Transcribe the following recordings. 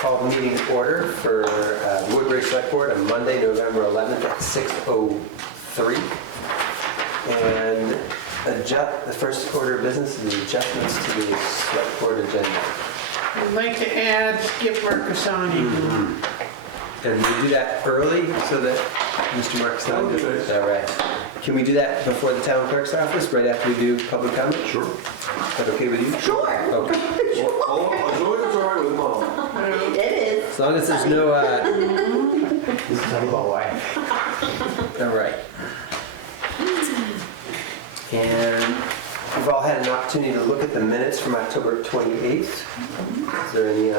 Call the meeting to order for the Woodbury Select Board on Monday, November 11th at 6:03. And the first order of business is adjustments to the Select Board agenda. I'd like to add Skip Marcassani. And we do that early so that Mr. Marcassani does it? Is that right? Can we do that before the town clerk's office, right after we do public comment? Sure. Is that okay with you? Sure. Okay. Oh, as long as it's all right with Mom. It is. As long as there's no, this is talking about why. All right. And we've all had an opportunity to look at the minutes from October 28th. Is there any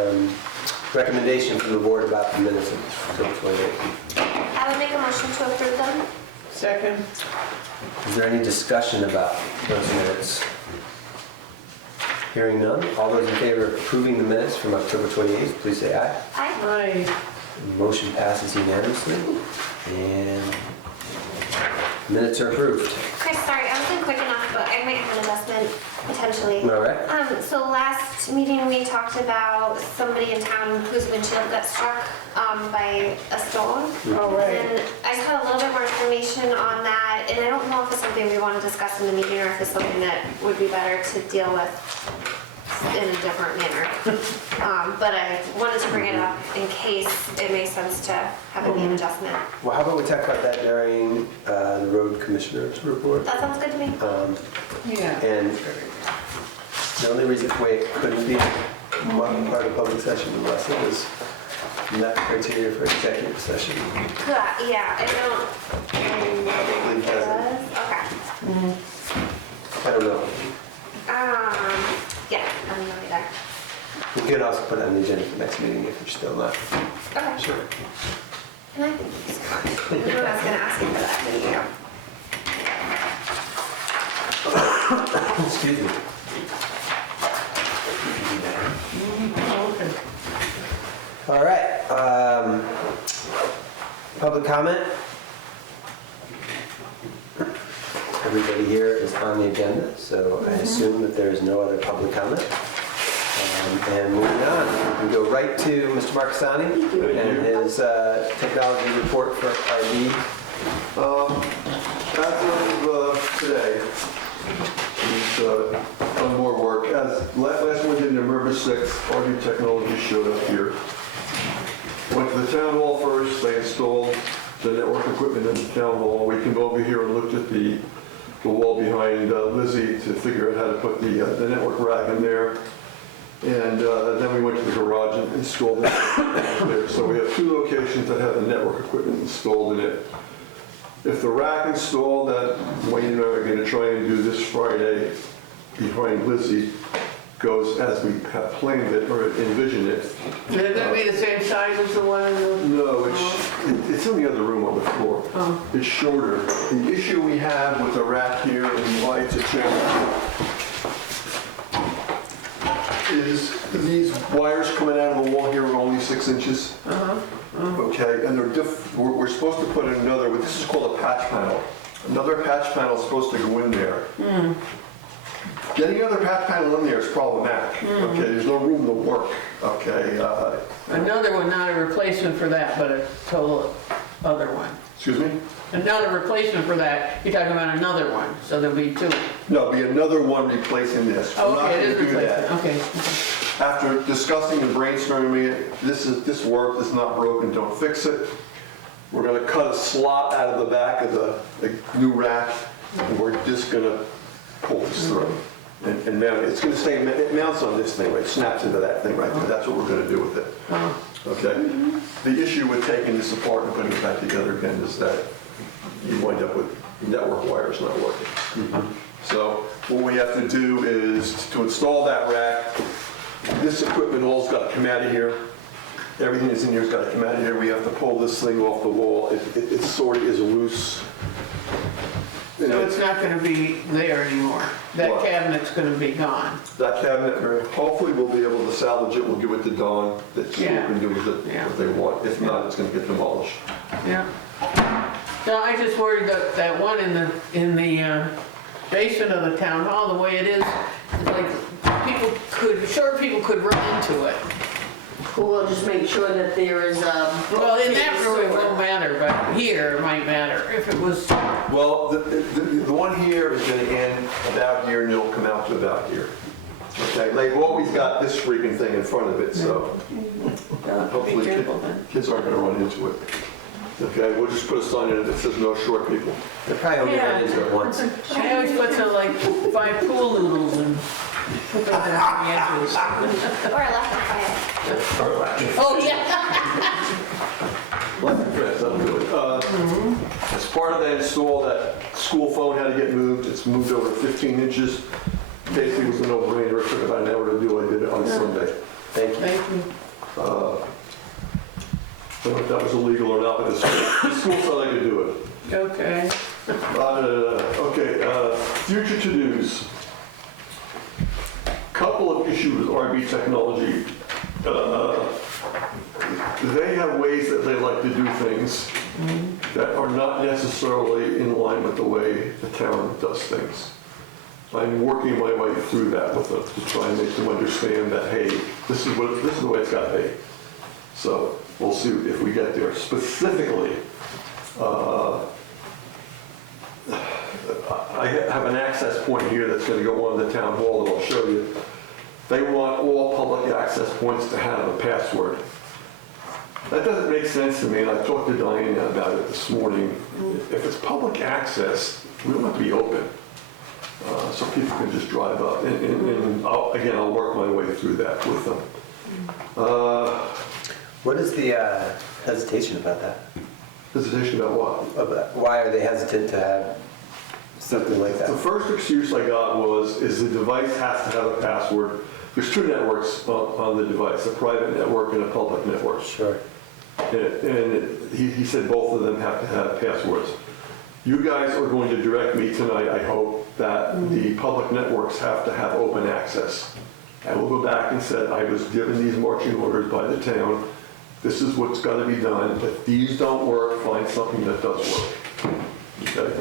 recommendation from the board about the minutes of October 28th? I would make a motion to approve them. Second. Is there any discussion about those minutes? Hearing none, all those in favor of approving the minutes from October 28th, please say aye. Aye. Aye. Motion passes unanimously, and minutes are approved. Chris, sorry, I wasn't quick enough, but I might have an adjustment potentially. All right. So last meeting we talked about somebody in town whose windshield got struck by a stone. All right. And I just had a little bit more information on that, and I don't know if it's something we want to discuss in the meeting or if it's something that would be better to deal with in a different manner. But I wanted to bring it up in case it makes sense to have it be an adjustment. Well, how about we talk about that during the road commissioner's report? That sounds good to me. Yeah. And the only reason why it couldn't be part of public session unless it was met criteria for executive session. Yeah, I don't. It doesn't. Okay. I don't know. Yeah, I don't know either. We could also put it on the agenda for next meeting if you're still not Okay. sure. And I think he's fine. I knew I was gonna ask you for that video. Excuse me. Okay. All right. Public comment. Everybody here is on the agenda, so I assume that there is no other public comment. And moving on, we go right to Mr. Marcassani and his technology report for RD. As of today, he's done more work. As last one did November 6th, RD Technology showed up here. Went to the town hall first, they installed the network equipment in the town hall. We came over here and looked at the wall behind Lizzie to figure out how to put the network rack in there. And then we went to the garage and installed it there. So we have two locations that have the network equipment installed in it. If the rack installed that Wayne and I are going to try and do this Friday behind Lizzie goes as we have planned it or envisioned it. Is it gonna be the same size as the one in the... No, it's in the other room on the floor. Oh. It's shorter. The issue we have with the rack here and why it's a challenge is these wires coming out of the wall here are only 6 inches. Okay, and we're supposed to put another, this is called a patch panel. Another patch panel is supposed to go in there. Getting another patch panel in there is problematic. Okay, there's no room to work. Okay. Another one, not a replacement for that, but a total other one. Excuse me? Another replacement for that, you're talking about another one, so there'll be two. No, it'll be another one replacing this. We're not Okay, it is gonna do that. replacement, okay. After discussing and brainstorming it, this work is not broken, don't fix it. We're gonna cut a slot out of the back of the new rack, and we're just gonna pull this through. And mount it. It's gonna stay, it mounts on this thing, right? Snaps into that thing right there. That's what we're gonna do with it. Okay? The issue with taking this apart and putting it back together again is that you wind up with network wires not working. So what we have to do is to install that rack, this equipment all's got to come out of here. Everything that's in here has got to come out of here. We have to pull this thing off the wall. It sort of is loose. So it's not gonna be there anymore? That What? cabinet's gonna be gone? That cabinet, hopefully we'll be able to salvage it. We'll give it to Dawn. That she Yeah. can do with it Yeah. what they want. If not, it's going to get demolished. Yeah. No, I just worried that that one in the basement of the town hall, the way it is, like, people could run into it. We'll just make sure that there is, Well, in that room it won't matter, but here it might matter. If it was, Well, the one here is gonna end about here and it'll come out to about here. Okay, they've always got this freaking thing in front of it, so hopefully careful then. kids aren't gonna run into it. Okay, we'll just put a sign in it that says no short people. They probably only Yeah. run into it once. I always put some like 5 pool noodles and put those in the edges. Or electrify Oh, yeah. That'll do it. As part of that install, that school phone had to get moved. It's moved over 15 inches. Basically, it was a no-brainer. It took about an hour to do. I did it on Sunday. Thank you. Thank you. I don't know if that was illegal or not, but the school said I could do it. Okay. Okay, future to-dos. Couple of issues with RB Technology. They have ways that they like to do things that are not necessarily in line with the way the town does things. I'm working my way through that with them to try and make them understand that, hey, this is the way it's got to be. So we'll see if we get there. Specifically, I have an access point here that's going to go on the town hall that I'll show you. They want all public access points to have a password. That doesn't make sense to me, and I talked to Diana about it this morning. If it's public access, we don't have to be open. So people can just drive up. And I'll work my way through that with them. What is the hesitation about that? Hesitation about what? Why are they hesitant to have something like The that? first excuse I got is the device has to have a password. There's 2 networks on the device, a private network and a public network. Sure. And he said both of them have to have passwords. You guys are going to direct me tonight, I hope, that the public networks have to have open access. I will go back and say, I was given these marching orders by the town. This is what's got to be done. If these don't work, find something that does work. Okay?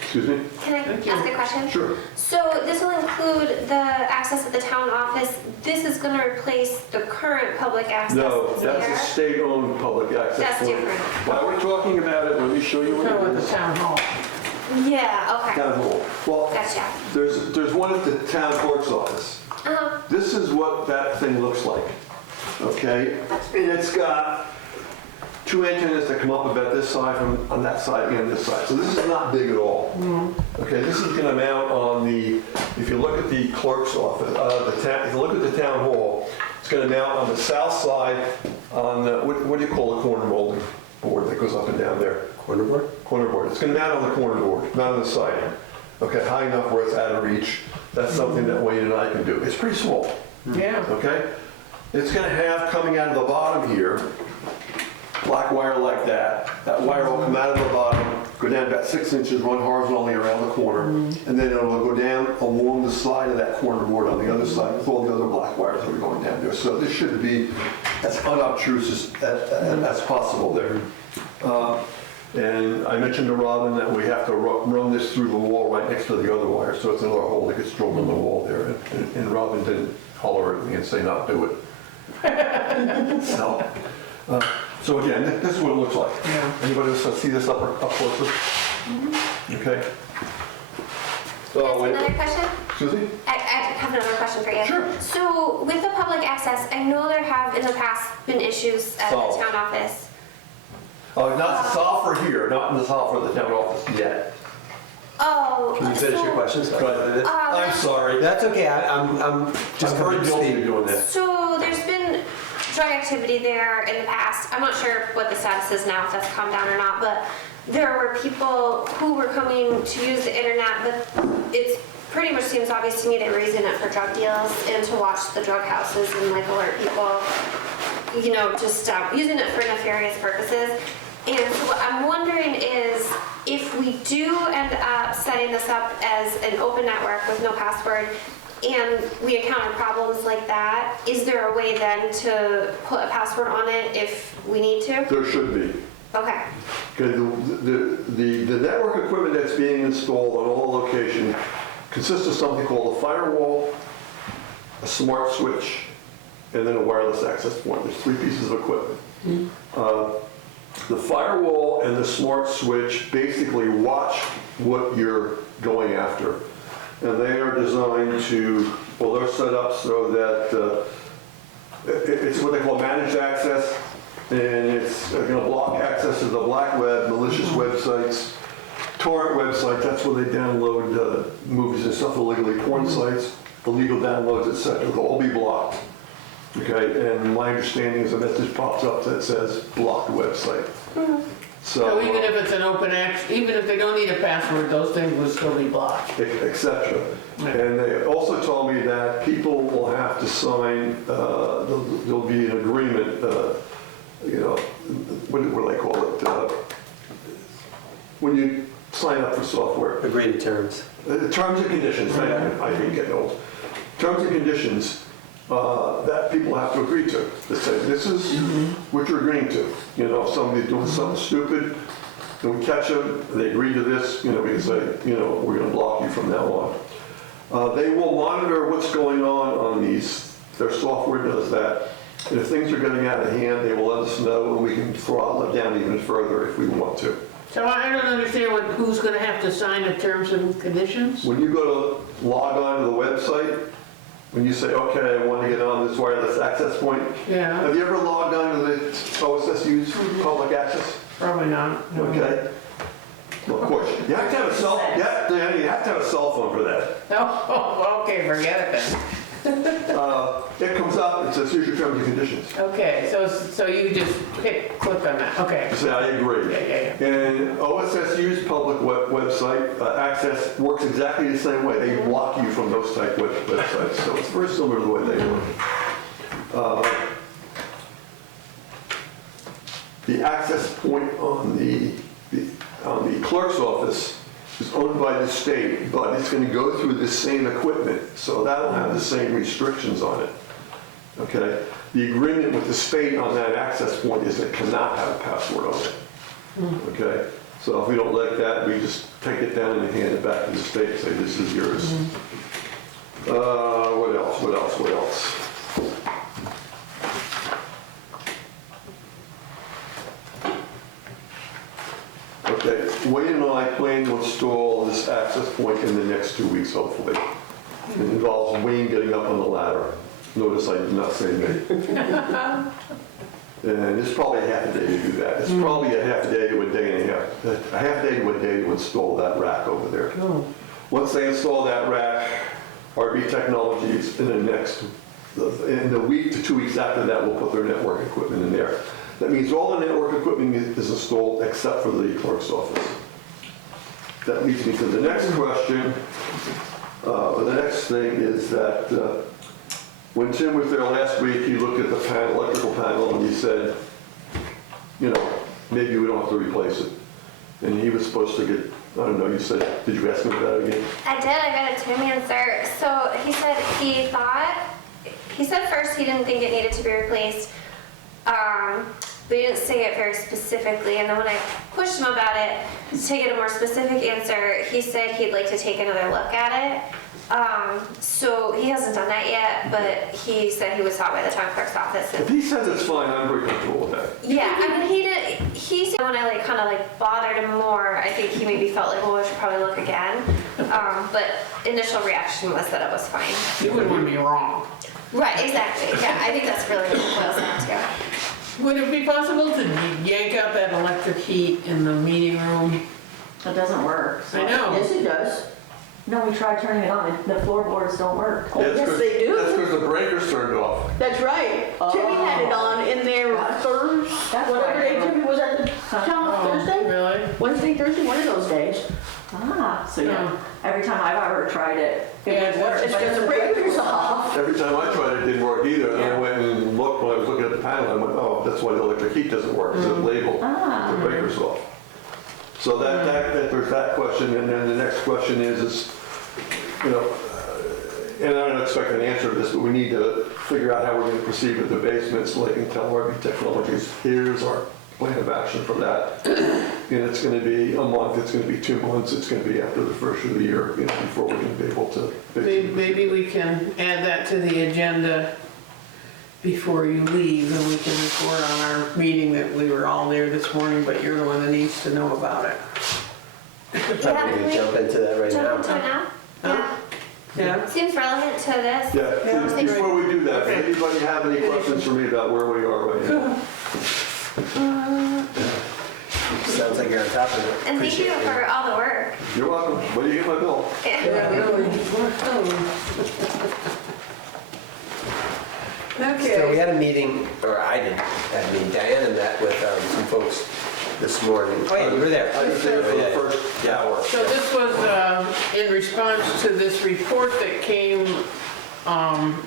Excuse me? Can I ask a question? Sure. So this will include the access at the town office. This is going to replace the current public access No, that's that's a there? state-owned public access That's point. different. While we're talking about it, let me show you So what at it the is. town hall. Yeah, okay. Town hall. Well, Gotcha. there's one at the town clerk's office. Uh-huh. This is what that thing looks like, okay? And it's got 2 antennas that come up about this side from on that side and this side. So this is not big at all. Okay, this is going to mount on the, if you look at the clerk's office, if you look at the town hall, it's going to mount on the south side on the, what do you call the corner molding board that goes up and down there? Corner board? Corner board. It's going to mount on the corner board, not on the side. Okay, high enough where it's out of reach. That's something that Wayne and I can do. It's pretty small. Yeah. Okay? It's going to have coming out of the bottom here, black wire like that. That wire will come out of the bottom, go down about 6 inches, run horizontally around the corner, and then it'll go down along the side of that corner board on the other side with all the other black wires that are going down there. So this should be as unobtrusive as possible there. And I mentioned to Robin that we have to run this through the wall right next to the other wire, so it's another hole that gets drilled in the wall there. And Robin didn't holler at me and say not do it. So again, this is what it looks like. Yeah. Anybody else see this up closer? Okay. So, That's another question? excuse me? I have another question for you. Sure. So with the public access, I know there have in the past been issues at Solved. the town office. Not the software here, not in the software of the town office yet. Oh. Can you finish your questions? But I'm sorry. That's okay, I'm just I'm coming very to guilty of speed. doing that. So there's been drug activity there in the past. I'm not sure what the status is now, if that's calmed down or not, but there were people who were coming to use the internet, but it pretty much seems obvious to me they were using it for drug deals and to watch the drug houses and like alert people, you know, just using it for nefarious purposes. And so what I'm wondering is, if we do end up setting this up as an open network with no password, and we encounter problems like that, is there a way then to put a password on it if we need to? There should be. Okay. Because the network equipment that's being installed on all locations consists of something called a firewall, a smart switch, and then a wireless access point. There's 3 pieces of equipment. The firewall and the smart switch basically watch what you're going after. And they are designed to, well, they're set up so that it's what they call managed access, and it's going to block access to the black web, malicious websites, torrent websites, that's where they download movies and stuff illegally, porn sites, illegal downloads, etc. They'll all be blocked. Okay, and my understanding is a message pops up that says blocked website. So even if it's an open access, even if they don't need a password, those things will still be blocked. etc. And they also told me that people will have to sign, there'll be an agreement, you know, what do they call it? When you sign up for software. Agree to terms. Terms and conditions, thank you, I hate getting old. Terms and conditions that people have to agree to say, this is what you're agreeing to. You know, if somebody's doing something stupid, and we catch them, they agree to this, you know, we can say, you know, we're gonna block you from now on. They will monitor what's going on these, their software does that. And if things are getting out of hand, they will let us know, and we can throttle it down even further if we want to. So I don't understand who's gonna have to sign the terms and conditions? When you go to log on to the website, when you say, okay, I want to get on this wireless access point, Yeah, have you ever logged on to the OSSU's public access? probably not. No. Okay. Well, of course, you have to have a cell, you have to have a cell phone for that. Oh, okay, forget it then. It comes up, it says, here's your terms and conditions. Okay, so you just click on that, okay. You say, I agree. Yeah. And OSSU's public website access works exactly the same way. They block you from those type websites, so it's very similar to the way they work. The access point on the clerk's office is owned by the state, but it's going to go through the same equipment, so that'll have the same restrictions on it. Okay? The agreement with the state on that access point is it cannot have a password on it. Okay? So if we don't like that, we just take it down and hand it back to the state and say, this is yours. What else? Okay, Wayne and I plan to install this access point in the next 2 weeks, hopefully. It involves Wayne getting up on the ladder. Notice I did not say me. And it's probably a half a day to do that. It's probably a half a day to a day and a half. A half day to a day to install that rack over there. Oh. Once they install that rack, RB Technologies in the week to 2 weeks after that will put their network equipment in there. That means all the network equipment is installed except for the clerk's office. That leads me to the next question. The next thing is that when Tim was there last week, he looked at the panel, electrical panel, and he said, you know, maybe we don't have to replace it. And he was supposed to get, I don't know, you said, did you ask him about it again? I did, I got a Tim answer. So he said first he didn't think it needed to be replaced, but he didn't say it very specifically. And then when I pushed him about it to get a more specific answer, he said he'd like to take another look at it. So he hasn't done that yet, but he said he was taught by the town clerk's office. If he says it's fine, I'm very comfortable with that. Yeah, I mean, he said when I kind of bothered him more, I think he maybe felt like, well, I should probably look again. But initial reaction was that it was fine. You wouldn't want to be wrong. Right, exactly. Yeah, I think that's really what it boils down to. Would it be possible to yank out that electric heat in the meeting room? It doesn't work. I know. Yes, it does. No, we tried turning it on, the floorboards don't work. Yeah, that's Yes, 'cause- they do. That's because the breaker's turned off. That's right. Timmy had it on in there Thursday, That's whatever right. day Timmy was at the town, Oh, Thursday? really? Wednesday, Thursday, one of those days. Ah, so yeah, every time I've ever tried it, Yeah, it would work. It's because the breaker's off. Every time I tried it, it didn't work either. And I went and looked, when I was looking at the panel, I went, oh, that's why the electric heat doesn't work, because it's labeled, the breaker's off. So that there's that question, and then the next question is, you know, and I don't expect an answer to this, but we need to figure out how we're going to proceed with the basement, so I can tell RB Technologies, here's our plan of action for that. And it's going to be a month, it's going to be 2 months, it's going to be after the first of the year, you know, before we're going to be able to. Maybe we can add that to the agenda before you leave, and we can report on our meeting that we were all there this morning, but you're the one that needs to know about it. Probably we jump into that right Jump into now. it now? Huh? Yeah. Yeah? Seems relevant to this. Yeah, please, before we do that, does anybody have any questions for me about where we are right now? Sounds like you're on top of it. And thank you Appreciate it. for all the work. You're welcome. When do you get my bill? So we Okay. had a meeting, or I didn't, I mean, Diana met with some folks this morning. Oh yeah, you were there. I was there for the first hour. So this was in response to this report that came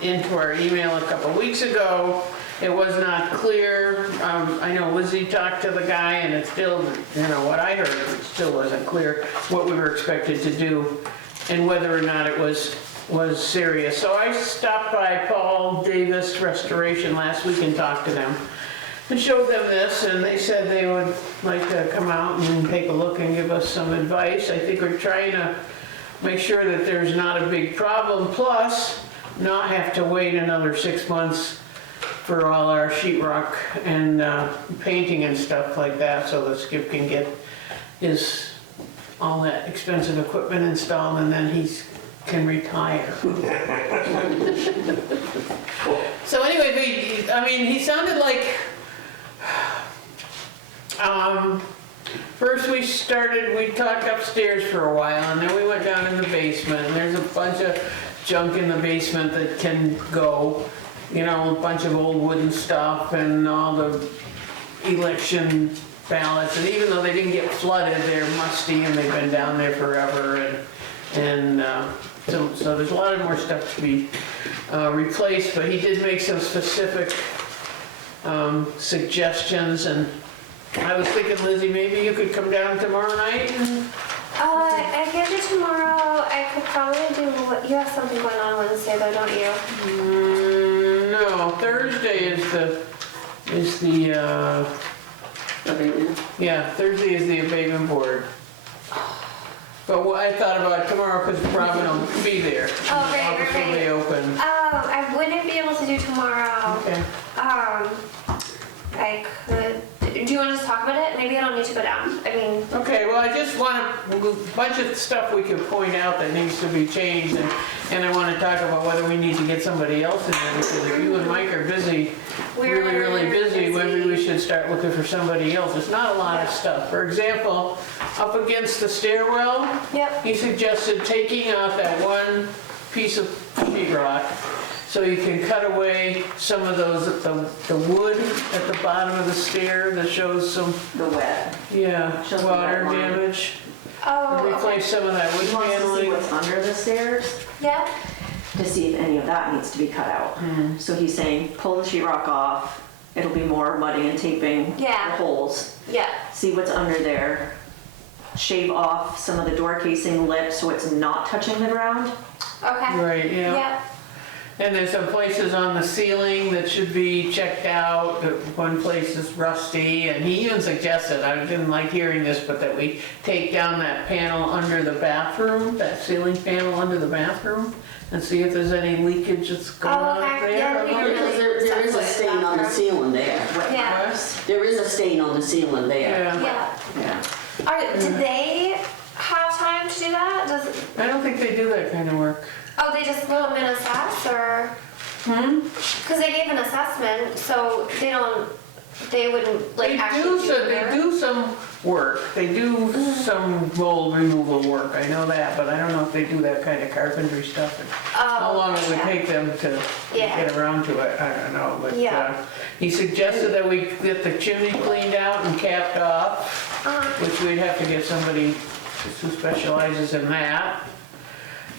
into our email a couple weeks ago. It was not clear. I know Lizzie talked to the guy, and it still, what I heard, it still wasn't clear what we were expected to do and whether or not it was serious. So I stopped by Paul Davis Restoration last week and talked to them and showed them this, and they said they would like to come out and take a look and give us some advice. I think we're trying to make sure that there's not a big problem, plus not have to wait another 6 months for all our sheetrock and painting and stuff like that, so that Skip can get all that expensive equipment installed, and then can retire. So anyway, he sounded like, first we talked upstairs for a while, and then we went down in the basement, and there's a bunch of junk in the basement that can go, a bunch of old wooden stuff and all the election ballots, and even though they didn't get flooded, they're musty and they've been down there forever, and so there's a lot of more stuff to be replaced, but he did make some specific suggestions, and I was thinking, Lizzie, maybe you could come down tomorrow night and I can do tomorrow. I could probably do, you have something going on Wednesday though, don't you? no, Thursday is the Thursday is the abatement board. But what I thought about tomorrow, because Robin will be there. Oh, right, Office will right. be open. I wouldn't be able to do tomorrow. Okay. I could, do you want to just talk about it? Maybe I don't need to go down. Okay, well, I just want a bunch of stuff we could point out that needs to be changed, and I want to talk about whether we need to get somebody else in there, because if you and Mike are busy, really busy, maybe we should start looking for somebody else. There's not a lot of stuff. For example, up against the stairwell, Yep. he suggested taking out that one piece of sheetrock, so you can cut away some of those, the wood at the bottom of the stair that shows some, The wet. Shows the water wet line. damage. Oh, okay. Replace some of that wood He wants to see paneling. what's under the stairs Yeah. to see if any of that needs to be cut out. So he's saying, pull the sheetrock off. It'll be more muddy and taping Yeah. the holes. Yeah. See what's under there. Shave off some of the door casing lip so it's not touching the ground. Okay. Right, yeah. Yeah. And there's some places on the ceiling that should be checked out. One place is rusty, and he even suggested, I didn't like hearing this, but that we take down that panel under the bathroom, that ceiling panel under the bathroom, and see if there's any leakage that's going on okay. there. Yeah, we can Because there is a stain on the ceiling there. Yeah. There is a stain on the ceiling there. Yeah, Yeah. Yeah. Did they have time to do that? I don't think they do that kind of work. Oh, they just let them in assess, or? Because they gave an assessment, so they wouldn't like They actually do they their- do some work, they do some mold removal work, I know that, but I don't know if they do that kind of carpentry stuff. And how Oh, long it would yeah. take them to Yeah. get around to it, I don't know, but Yeah. he suggested that we get the chimney cleaned out and capped off, which we'd have to get somebody who specializes in that.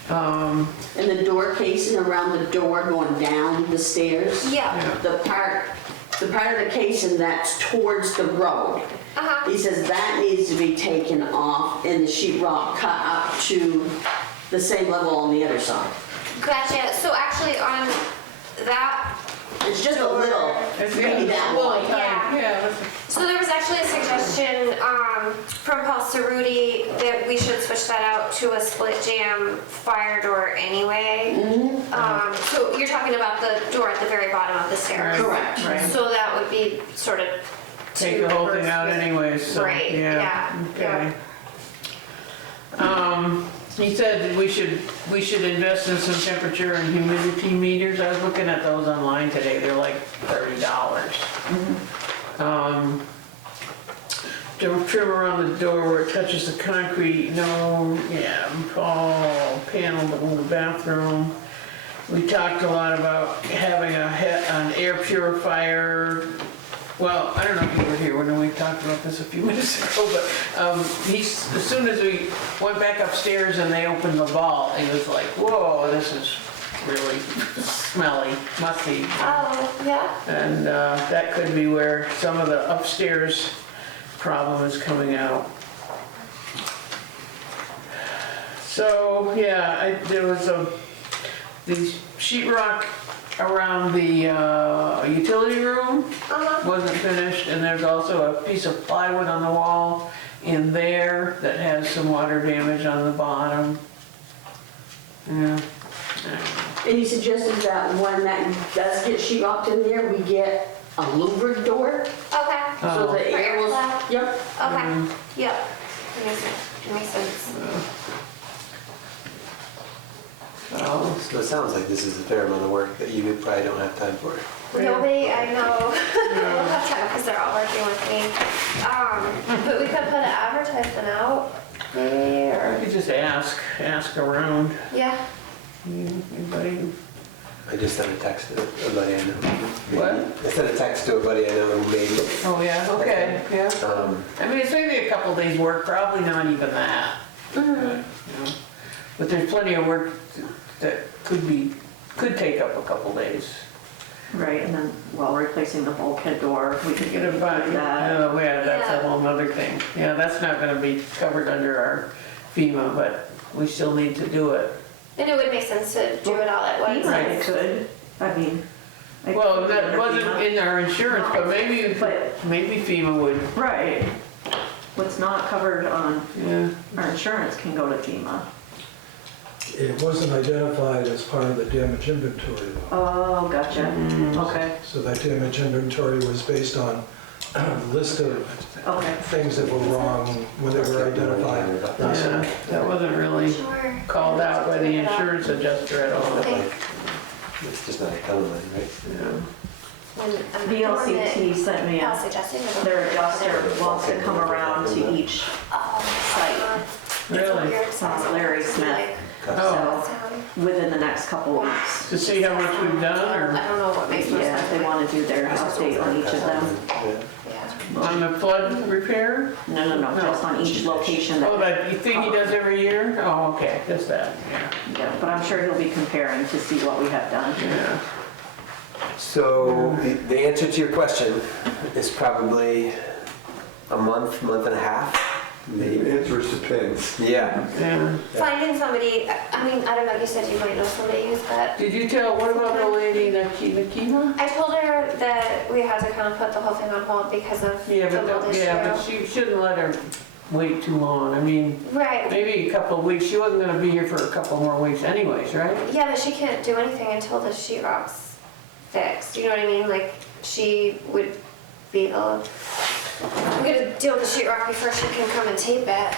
And the door casing around the door going down the stairs. Yeah. The part of the casing that's towards the road. He says that needs to be taken off and the sheetrock cut up to the same level on the other side. Gotcha. So actually on that, It's just a little, It's maybe that little wide. tiny- Yeah. Yeah, so there was actually a suggestion from Paul Cerruti that we should switch that out to a split jam fire door anyway. So you're talking about the door at the very bottom of the stairs. Correct. Right. So that would be sort of Take the whole thing out anyways, so, Right, yeah, okay. He said that we should invest in some temperature and humidity meters. I was looking at those online today, they're like $30. Trim around the door where it touches the concrete, panel in the bathroom. We talked a lot about having an air purifier. Well, I don't know if you were here when we talked about this a few minutes ago, but as soon as we went back upstairs and they opened the vault, he was like, whoa, this is really smelly, musty. Oh, yeah. And that could be where some of the upstairs problem is coming out. So, yeah, there was the sheetrock around the utility room wasn't finished, and there's also a piece of plywood on the wall in there that has some water damage on the bottom. Yeah. And he suggested that when that does get sheetrocked in there, we get a louvered door, Okay. so the For air will, airflow? yep. Okay. Yep. Makes sense. So it sounds like this is a fair amount of work that you probably don't have time for. Nobody I know will have time because they're all working with me. But we could put an advertisement out, maybe, I or could just ask around. yeah. Anybody? I just sent a text to a buddy I know. What? I sent a text to a buddy I know, maybe. Oh, yeah, okay, yeah. Um, I mean, it's maybe a couple days' work, probably not even that. You know. But there's plenty of work that could take up a couple days. Right, and then while replacing the bulkhead door, we could Get a buddy. that. Oh, yeah, that's a Yeah. whole nother thing. Yeah, that's not gonna be covered under our FEMA, but we still need to do it. And it would make sense to do it all at once. Right. It could, I mean. it Well, could be that under wasn't FEMA. in our insurance, but maybe FEMA would, Right. What's not covered on yeah. our insurance can go to FEMA. It wasn't identified as part of the damage inventory though. Oh, gotcha. Okay, So that damage inventory was based on a list of okay. things that were wrong when they were identified. Yeah, that wasn't really Sure. called out by the insurance adjuster at all. Okay. It's just not a ton of money, right? Yeah. And, VLCT sent me I was a, suggesting their adjuster wants to come around to each site Really? Larry Smith. Oh, within the next couple weeks. to see how much we've done, I or don't know what makes most Yeah, sense. they want to do their update on each of them. Yeah. on the flood repair? No, just on each location that. Oh, that you think he does every year? Oh, okay, just that, yeah. Yeah, but I'm sure he'll be comparing to see what we have done. Yeah. So the answer to your question is probably a month and a half, The maybe. answer is depends. Yeah. Yeah. Finding somebody, I mean, I don't know, you said you might know somebody who's got. Did you tell, what about the lady, Nakima? I told her that we had to kind of put the whole thing on hold because of Yeah, the but, mold issue. yeah, but she shouldn't let her wait too long. I mean, Right. maybe a couple of weeks. She wasn't gonna be here for a couple more weeks anyways, right? Yeah, but she can't do anything until the sheetrock's fixed. You know what I mean? Like, she would be the, we gotta deal with the sheetrock before she can come and tape it.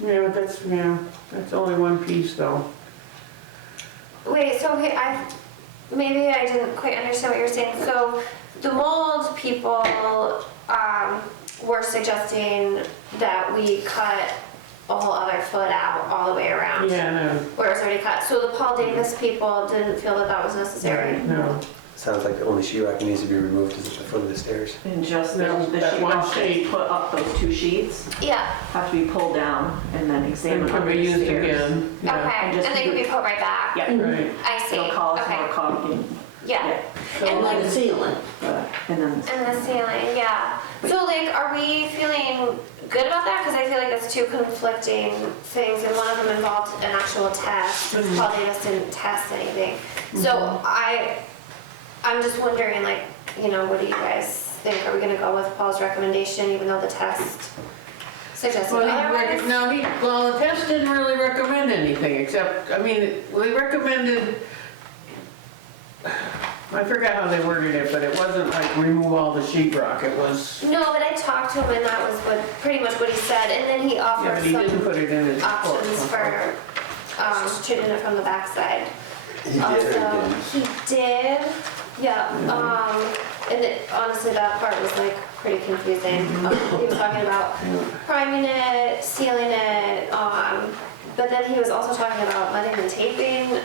Yeah, but that's only one piece though. Wait, so maybe I didn't quite understand what you were saying. So the mold people were suggesting that we cut a whole other foot out all the way around. Yeah, no, Where it was already cut. So the Paul Davis people didn't feel that that was necessary. no. Sounds like the only sheetrock that needs to be removed is at the foot of the stairs. And just the No, that one sheetrock sheet. that put up those two sheets Yeah, have to be pulled down and then It examined can under be the used stairs. again. Yeah. okay. And And just they can do- be put right back. Yeah, Right. I see. it'll cause Okay. more caulking. Yeah. And And like, the ceiling. And then, and the ceiling, yeah. So like, are we feeling good about that? Because I feel like that's two conflicting things, and one of them involved an actual test. Paul Davis didn't test anything. So I'm just wondering, like, you know, what do you guys think? Are we gonna go with Paul's recommendation, even though the test suggested Well, otherwise. well, the test didn't really recommend anything except, I mean, we recommended, I forgot how they worded it, but it wasn't like remove all the sheetrock, it was, No, but I talked to him and that was pretty much what he said, and then he yeah, offered but he didn't some put it in his report. options for, treating it from the backside. He did or he didn't? He did, yeah, and honestly, that part was like pretty confusing. He was talking about priming it, sealing it, but then he was also talking about letting and taping,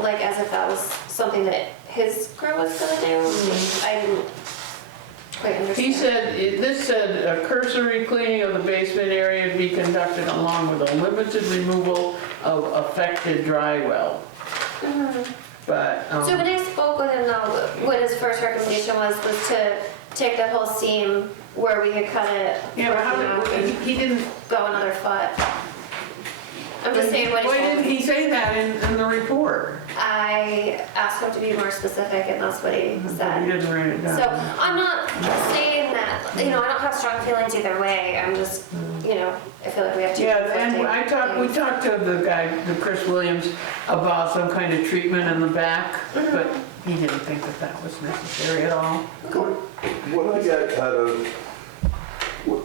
like as if that was something that his crew was gonna do. I didn't quite understand. He said, this said, a cursory cleaning of the basement area to be conducted along with a limited removal of affected dry well. But, So when I spoke with him though, what his first recommendation was to take that whole seam where we could cut it, yeah, but how did, he didn't, go another foot. I'm just saying what he why told didn't me. he say that in the report? I asked him to be more specific and that's what he He said. didn't write it down. So I'm not saying that, I don't have strong feelings either way. I'm just, I feel like we have to. Yeah, and we talked to the guy, the Chris Williams, about some kind of treatment in the back, but he didn't think that was necessary at all. What I got out of,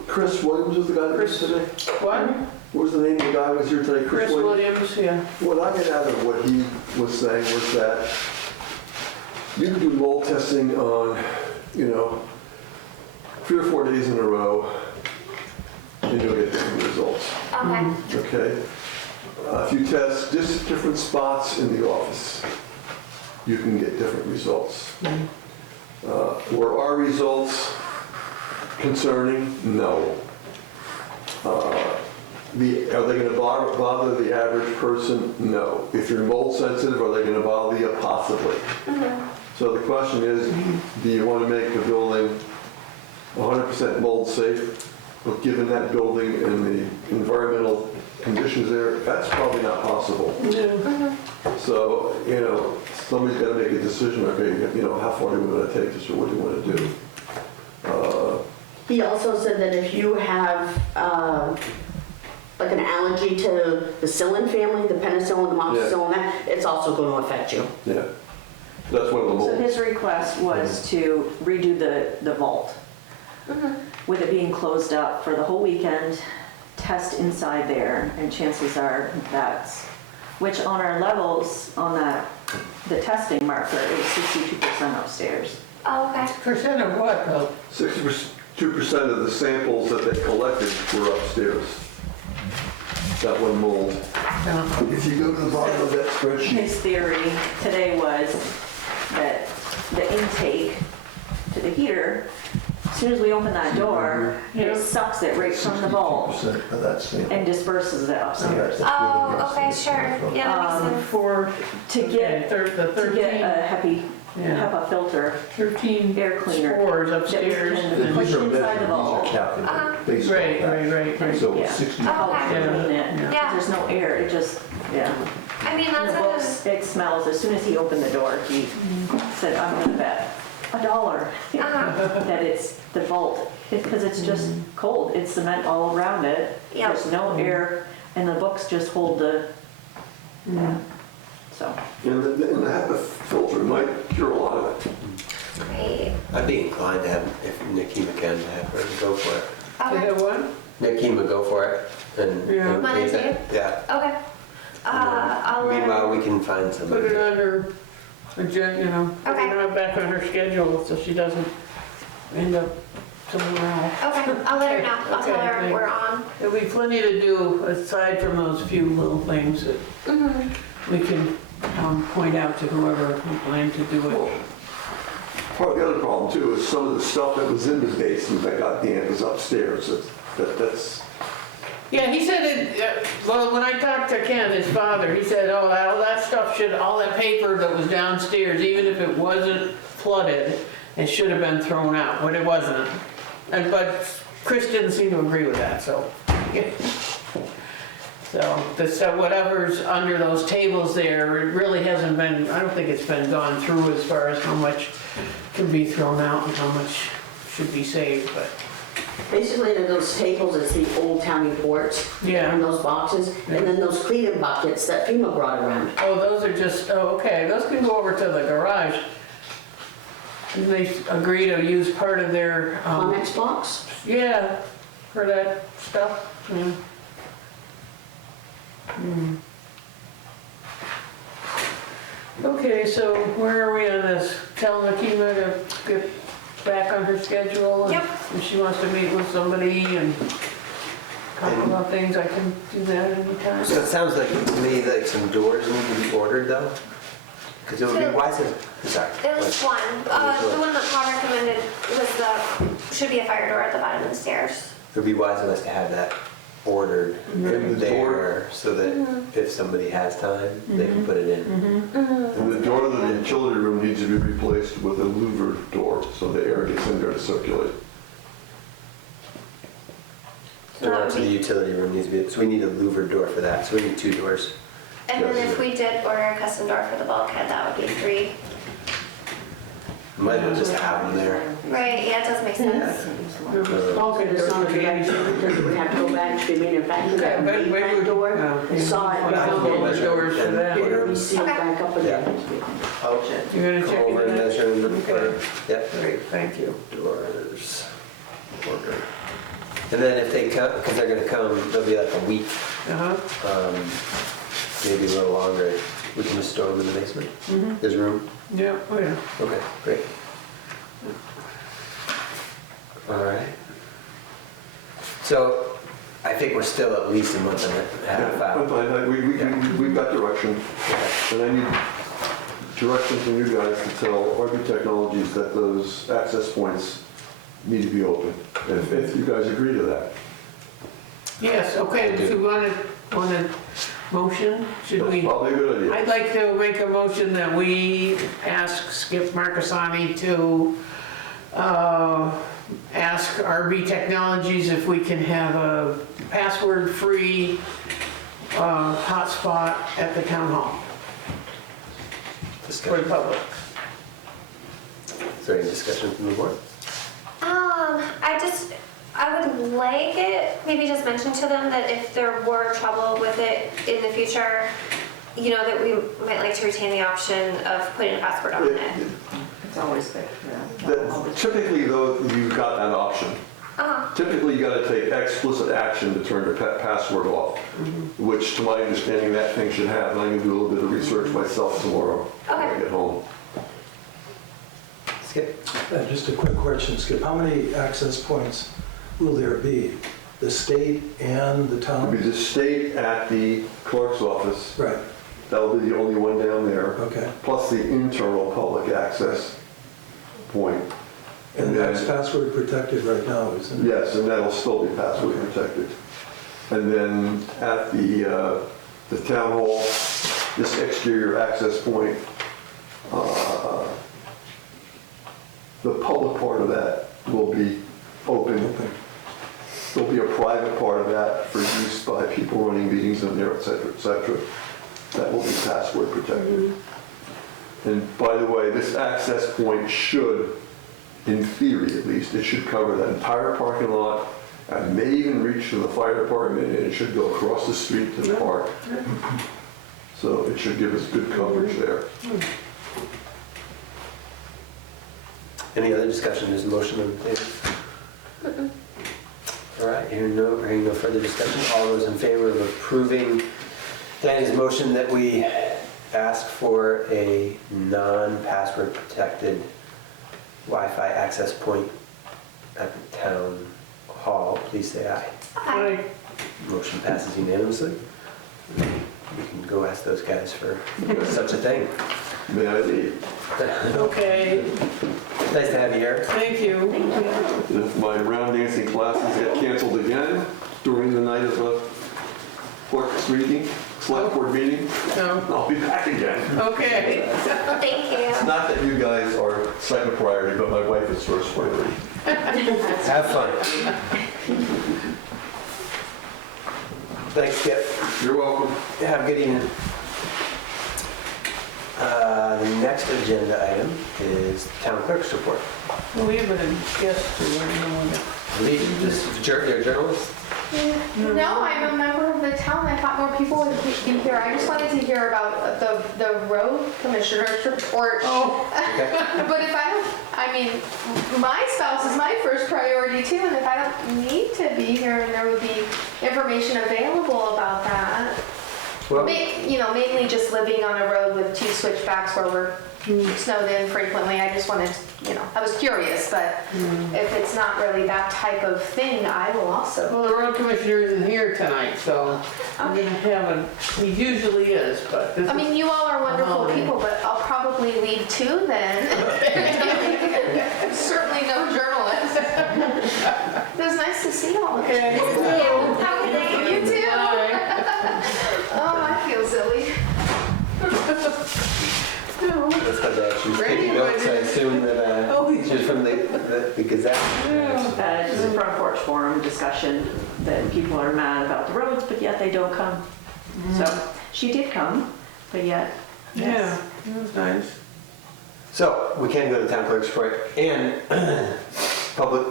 Chris Williams was the guy that was today? What? What was the name of the guy who was here today? Chris Williams, yeah. What I got out of what he was saying was that you can do mold testing on, 3 or 4 days in a row, and you'll get different results. Okay. Okay? If you test just different spots in the office, you can get different results. Were our results concerning? No. Are they going to bother the average person? No. If you're mold sensitive, are they going to bother you? Possibly. So the question is, do you want to make the building 100% mold safe? But given that building and the environmental conditions there, that's probably not possible. So, somebody's got to make a decision, okay, how far do we want to take this or what do we want to do? He also said that if you have, like an allergy to the psyllin family, the penicillin, the amoxicillin, it's also going to affect you. Yeah. That's one of the So molds. his request was to redo the vault. With it being closed up for the whole weekend, test inside there, and chances are that's, which on our levels, on the testing marker is 62% upstairs. Oh, okay. Percent of what, though? 62% of the samples that they collected were upstairs. That one mold. If you go to the bottom of that spreadsheet, His theory today was that the intake to the heater, as soon as we open that door, it sucks it right from the vault 62% of that sample. and disperses it upstairs. Oh, okay, sure. Yeah, that makes sense. For, To get, the to 13, get a HEPA filter, 13 air cleaner. spores upstairs. And push it inside the vault. Right. So Yeah. 60. To help Yeah. clean it. Yeah. There's no air, it just, yeah. I mean, And the that's books, it smells, as soon as he opened the door, he said, I'm gonna bet $1 that it's the vault, because it's just cold, it's cement all around it. Yeah. There's no air, and the books just hold the, so. And the HEPA filter might cure a lot of it. great. I'd be inclined to have, if Nikema can, have her go for it. They Okay. have what? Nikema, go for it. And Yeah. Monday leave it. too? Yeah. Okay. I'll let Meanwhile, her. we can find Put somebody. it on her agenda, put Okay. it on back on her schedule so she doesn't end up somewhere else. Okay, I'll let her know. I'll tell Okay, her thanks. we're on. There'll be plenty to do aside from those few little things that we can point out to whoever we plan to do it. Part of the other problem too is some of the stuff that was in the basement that got damp is upstairs. That's, Yeah, he said well, when I talked to Ken, his father, he said, oh, all that stuff all that paper that was downstairs, even if it wasn't flooded, it should have been thrown out, but it wasn't. But Chris didn't seem to agree with that, so. So whatever's under those tables there, it really hasn't been, I don't think it's been gone through as far as how much can be thrown out and how much should be saved, but Basically, in those tables, it's the old town reports. Yeah. And those boxes, and then those cleaning buckets that FEMA brought around. Oh, those are just, oh, okay, those can go over to the garage. And they agree to use part of their, Conex box? yeah, for that stuff, yeah. Okay, so where are we on this? Tell Nakima to get back on her schedule? and Yep. If she wants to meet with somebody and talk And- about things, I can do that anytime. So it sounds like to me like some doors need to be ordered though? Because it would be So- wise to, sorry. There was one, the one that Paul recommended was should be a fire door at the bottom of the stairs. It would be wise of us to have that ordered And the door, there so that if somebody has time, they can put it in. and the door to the utility room needs to be replaced with a louver door, so the air gets in there to circulate. The door to the utility room needs to be, so we need a louver door for that, so we need 2 doors. And then Yes. if we did order a custom door for the bulkhead, that would be 3. Might as well just have them there. Right, yeah, it does make sense. Also, the song because it would have to go back to be manufactured, Okay, that but main maybe we- door, okay. saw it, Well, found I'll it, order doors for that. get it resealed back up again. Oh, You're gonna check come over and into that? measure them for, Okay. yep. Great, thank you. Doors, order. And then if they come, because they're gonna come, they'll be like a week, Uh-huh, maybe a little longer. We can just store them in the basement? There's room? yeah, oh yeah. Okay, great. All right. So I think we're still at least a month and a half But out. we've got direction, and I need direction from you guys to tell RB Technologies that those access points need to be open, if you guys agree to that. Yes, okay, do you want a motion? Should That's we? probably a good idea. I'd like to make a motion that we ask Skip Marcassani to ask RB Technologies if we can have a password-free hotspot at the town hall for the Discussion. public. Is there any discussion from the board? I would like it, maybe just mention to them that if there were trouble with it in the future, you know, that we might like to retain the option of putting a password on it. It's always there, yeah. Typically, though, you've got that option. Typically, you gotta take explicit action to turn the password off, which to my understanding, that thing should have. And I'm gonna do a little bit of research myself tomorrow when I Okay. get home. Skip? Just a quick question, Skip. How many access points will there be? The state and the It'll be town? the state at the clerk's office. Right, That'll be the only one down there. okay. Plus the internal public access point. And then- that's password protected right now, isn't it? Yes, and that'll still be password protected. And then at the town hall, this exterior access point, the public part of that will be open. Okay. There'll be a private part of that for use by people running meetings in there, et cetera, et cetera. That will be password protected. And by the way, this access point should, in theory at least, it should cover that entire parking lot and may even reach to the fire department, and it should go across the street to the park. So it should give us good coverage there. Any other discussion? There's a motion on the table. All right, hearing no further discussion. All those in favor of approving Danny's motion that we ask for a non-password protected Wi-Fi access point at the town hall, please say aye. Aye. Motion passes unanimously. We can go ask those guys for such a thing. May I leave? Okay, Nice to have you here. thank you. If my round dancing classes get canceled again during the night of the clerk's meeting, select board meeting, So, I'll be back again. okay. Thank It's you. not that you guys are second priority, but my wife is first priority. Have fun. Thanks, Skip. You're welcome. Have a good evening. The next agenda item is town clerk's report. Well, we have a guest who I don't know. Lee, you're a journalist? No, I'm a member of the town. I thought more people would be here. I just wanted to hear about the road commissioner's report. Okay. But if I mean, my spouse is my first priority too, and if I don't need to be here and there would be information available about that. Well, Mainly just living on a road with 2 switchbacks where we're snowed in frequently. I just wanted, I was curious, but if it's not really that type of thing, I will also. Well, the road commissioner isn't here tonight, so I'm gonna have he usually is, but this I mean, you all are wonderful holiday. people, but I'll probably leave too then. Certainly no journalist. It was nice to see all of you. Okay. Have a good day. You too. Oh, I feel silly. that's how that she was Randy, taking notes. I what did- assume that she was from the Gazette. Just a front porch forum discussion that people are mad about the roads, but yet they don't come. So she did come, but yet. Yeah, that was nice. So we can go to town clerk's report, and public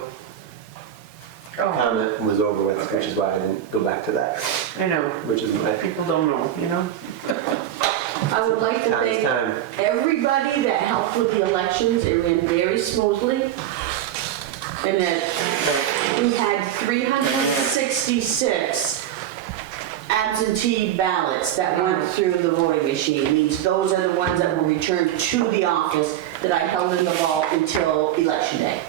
comment was over with, which is why I didn't go back to that, I know, which is my people don't know, I would like to time is thank time. everybody that helped with the elections. It went very smoothly. And that we had 366 absentee ballots that went through the voting machine. Means those are the ones that were returned to the office that I held in the vault until election day.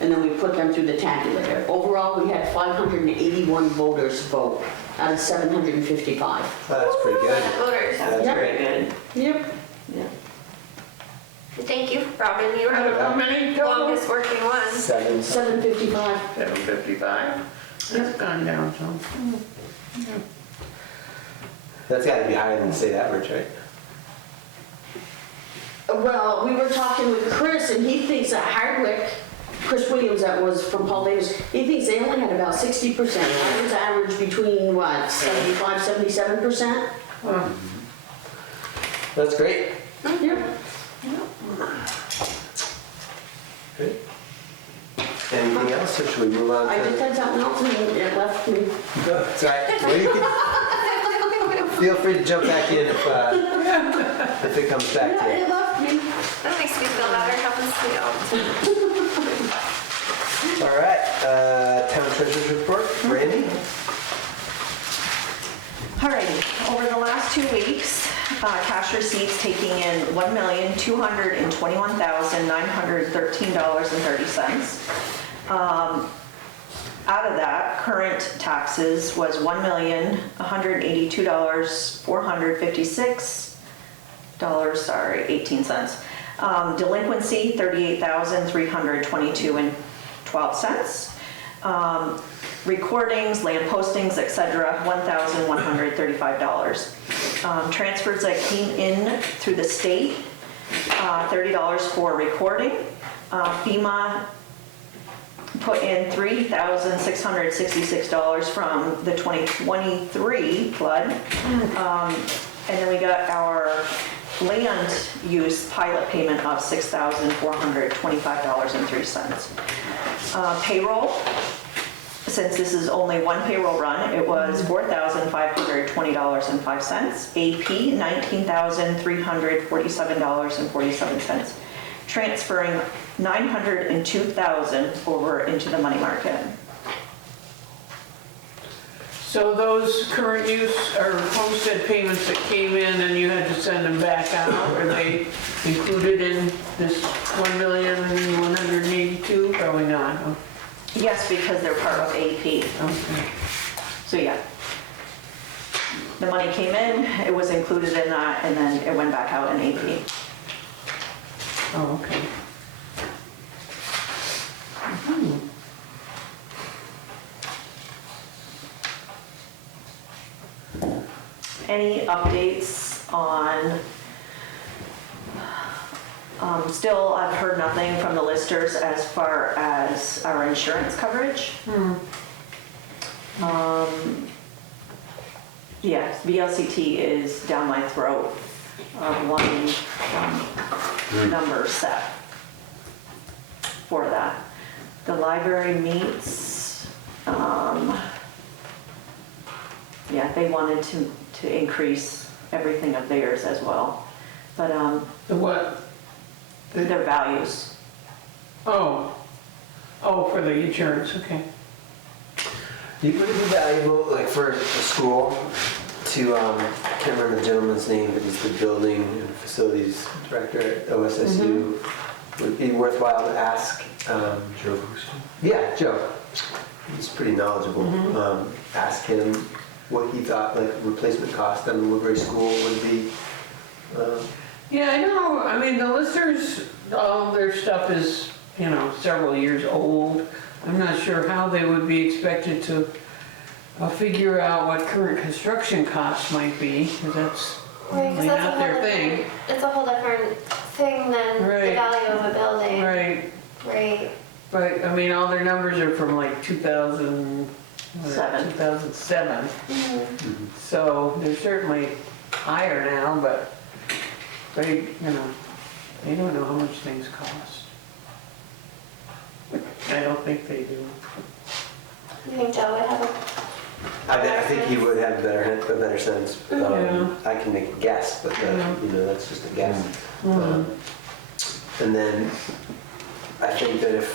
And then we put them through the tabulator. Overall, we had 581 voters vote out of 755. That's pretty good. Voters. That's Yep. great. Good. Yep. Yeah. Thank you, Robin. You were the How many total? longest working one. 755. 755. It's gone down some. That's got to be higher than the state average, right? Well, we were talking with Chris, and he thinks that Hardwick, Chris Williams, that was from Paul Davis, he thinks they only had about 60%. Hardwick's average between, 75, 77%? That's great. Yep. Good. Anything else, or should we move on I just to? had something else, and it left me. It's all right. Well, you can, feel free to jump back in if it comes back to Yeah, you. it left me. That makes me feel better. Happens to you. All right, town treasurer's report, Randy? Alrighty, over the last 2 weeks, cash receipts taking in $1,221,913.30. Out of that, current taxes was $1,182,456, 18 cents. Delinquency, $38,322.12. Recordings, land postings, etc., $1,135. Transfers that came in through the state, $30 for recording. FEMA put in $3,666 from the 2023 flood. And then we got our land use pilot payment of $6,425.03. Payroll, since this is only one payroll run, it was $4,520.05. AP, $19,347.47. Transferring $902,000 over into the money market. So those current use or homestead payments that came in and you had to send them back out, are they included in this 1,182,000? Probably not, huh? Yes, because they're part of AP. Okay. So yeah. The money came in, it was included in that, and then it went back out in AP. Oh, okay. Any updates on, still I've heard nothing from the listers as far as our insurance coverage. Yeah, VLCT is down my throat of one number set for that. The library meets, yeah, they wanted to increase everything of theirs as well. But The what? their values. Oh, for the insurance, okay. Would it be valuable, like for a school, to, I can't remember the gentleman's name, but he's the building and facilities director at OSSU. Would it be worthwhile to ask? Joe Houston? Yeah, Joe. He's pretty knowledgeable. Ask him what he thought like replacement cost on the Woodbury School would be. Yeah, I know, I mean, the listers, all their stuff is, you know, several years old. I'm not sure how they would be expected to figure out what current construction costs might be, because that's Right, 'cause really that's a not whole their thing. different, it's a whole different thing than the Right. value of a building. Right, Right. but, I mean, all their numbers are from like 2007. So they're certainly higher now, but they, you know, they don't know how much things cost. I don't think they do. You think Joe would have I think he would have a better sense. Yeah. I can make a guess, but you know, that's just a guess. And then I think that if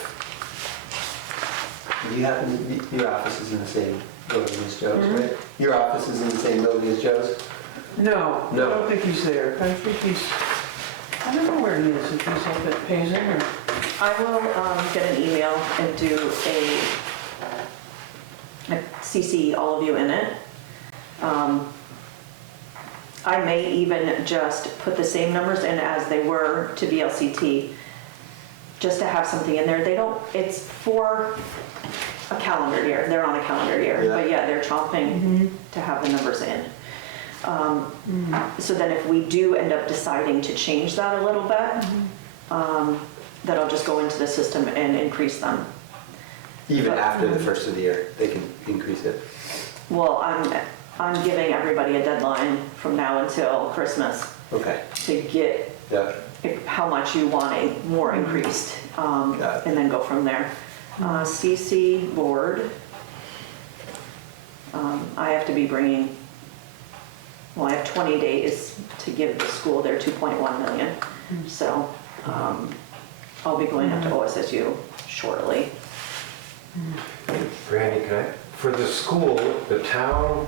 you happen, your office is in the same building as Joe's, right? Your office is in the same building as Joe's? No, I No. don't think he's there. I think he's, I don't know where he is, if he's up at Payson or. I will get an email and do a CC all of you in it. I may even just put the same numbers in as they were to VLCT, just to have something in there. They don't, it's for a calendar year, they're on a calendar year, Yeah. but yeah, they're chomping to have the numbers in. So then if we do end up deciding to change that a little bit, that'll just go into the system and increase them. Even after the first of the year, they can increase it. Well, I'm giving everybody a deadline from now until Christmas Okay. to get Yeah. how much you want a more increased, Got it. and then go from there. CC board, I have to be bringing, well, I have 20 days to give the school their 2.1 million. So I'll be going up to OSSU shortly. Randy, can I, for the school, the town,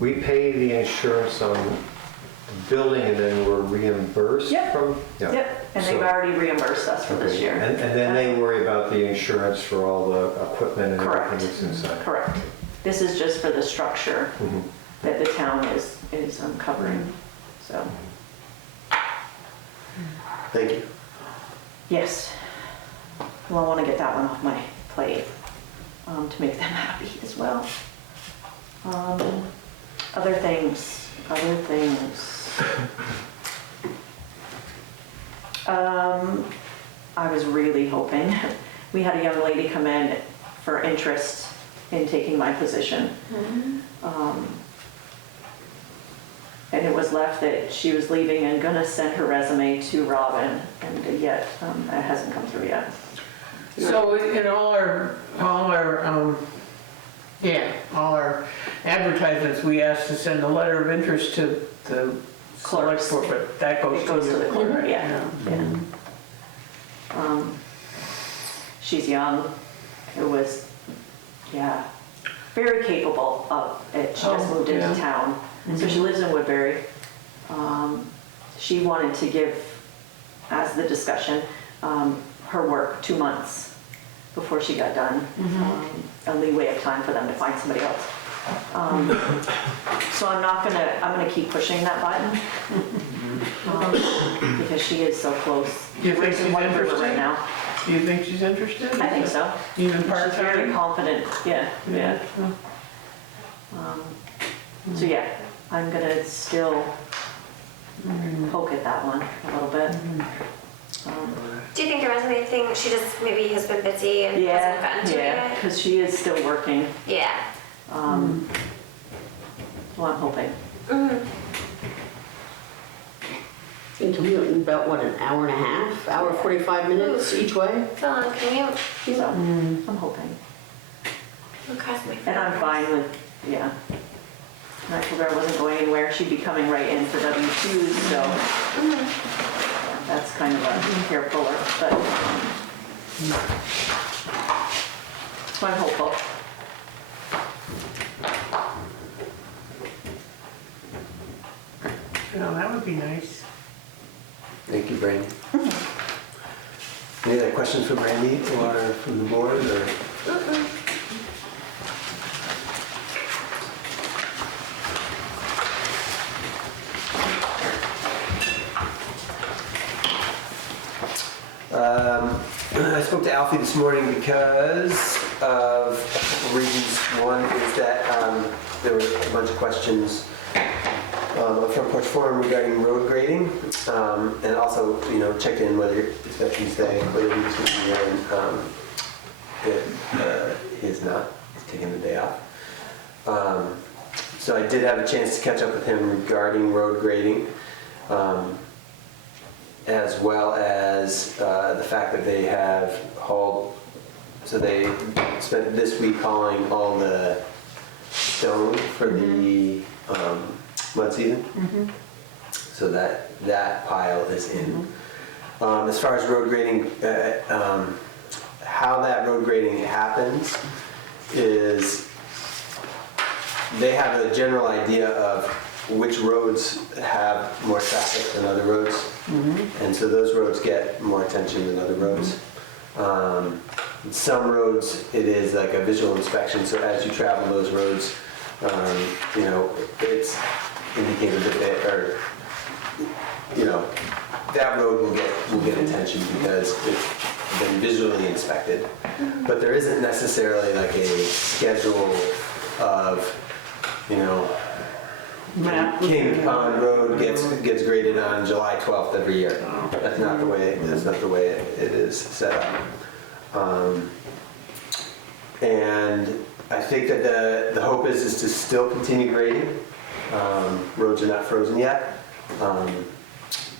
we pay the insurance on the building and then we're reimbursed Yep. from? Yeah. Yep, and they've So- already reimbursed us for this Okay. year. And then they worry about the insurance for all the equipment and Correct. everything that's inside? Correct. This is just for the structure Mhm. that the town is covering, so, Thank you. yes. Well, I want to get that one off my plate, to make them happy as well. Other things. I was really hoping, we had a young lady come in for interest in taking my position. And it was left that she was leaving and gonna send her resume to Robin, and yet, it hasn't come through yet. So in all our advertisements, we asked to send a letter of interest to the select Clerks. board, but that goes It goes to the you. clerk, yeah. She's young, it was, yeah, very capable of it. She just Oh, moved into yeah. town, so she lives in Woodbury. She wanted to give, as the discussion, her work 2 months before she got done, a leeway of time for them to find somebody else. So I'm gonna keep pushing that button, because she is so close. You think She's in she's Woodbury interested? right now. Do you think she's interested? I think so. Even She's very part-time? confident, yeah. So yeah, I'm gonna still poke at that one a little bit. Do you think the resume thing, she just maybe has been busy and hasn't gotten to it Yeah, yet? because she is still working. Yeah. Well, I'm hoping. And been commuting about, what, an hour and a half, hour 45 minutes each way? Still on commute. So, I'm hoping. Cross my And I'm fine with, yeah. And I told her I wasn't going anywhere, she'd be coming right in for W-2s, so that's kind of a hair puller, but I'm hopeful. No, that would be nice. Thank you, Brandy. Any other questions for Brandy or from the board, or? I spoke to Alfie this morning because of a couple reasons. One is that there were a bunch of questions on Front Porch Forum regarding road grading, and also, checked in whether it's Veterans Day, whether he's going to be there, and he's not. He's taking the day off. So I did have a chance to catch up with him regarding road grading, as well as the fact that they have hauled, so they spent this week hauling all the stone for the mud season. So that pile is in. As far as road grading, how that road grading happens is they have a general idea of which roads have more traffic than other roads. And so those roads get more attention than other roads. Some roads, it is like a visual inspection, so as you travel those roads, it's indicated that that road will get attention because it's been visually inspected. But there isn't necessarily like a schedule of, King Pond Road gets graded on July 12th every year. That's not the way it is set up. And I think that the hope is to still continue grading. Roads are not frozen yet.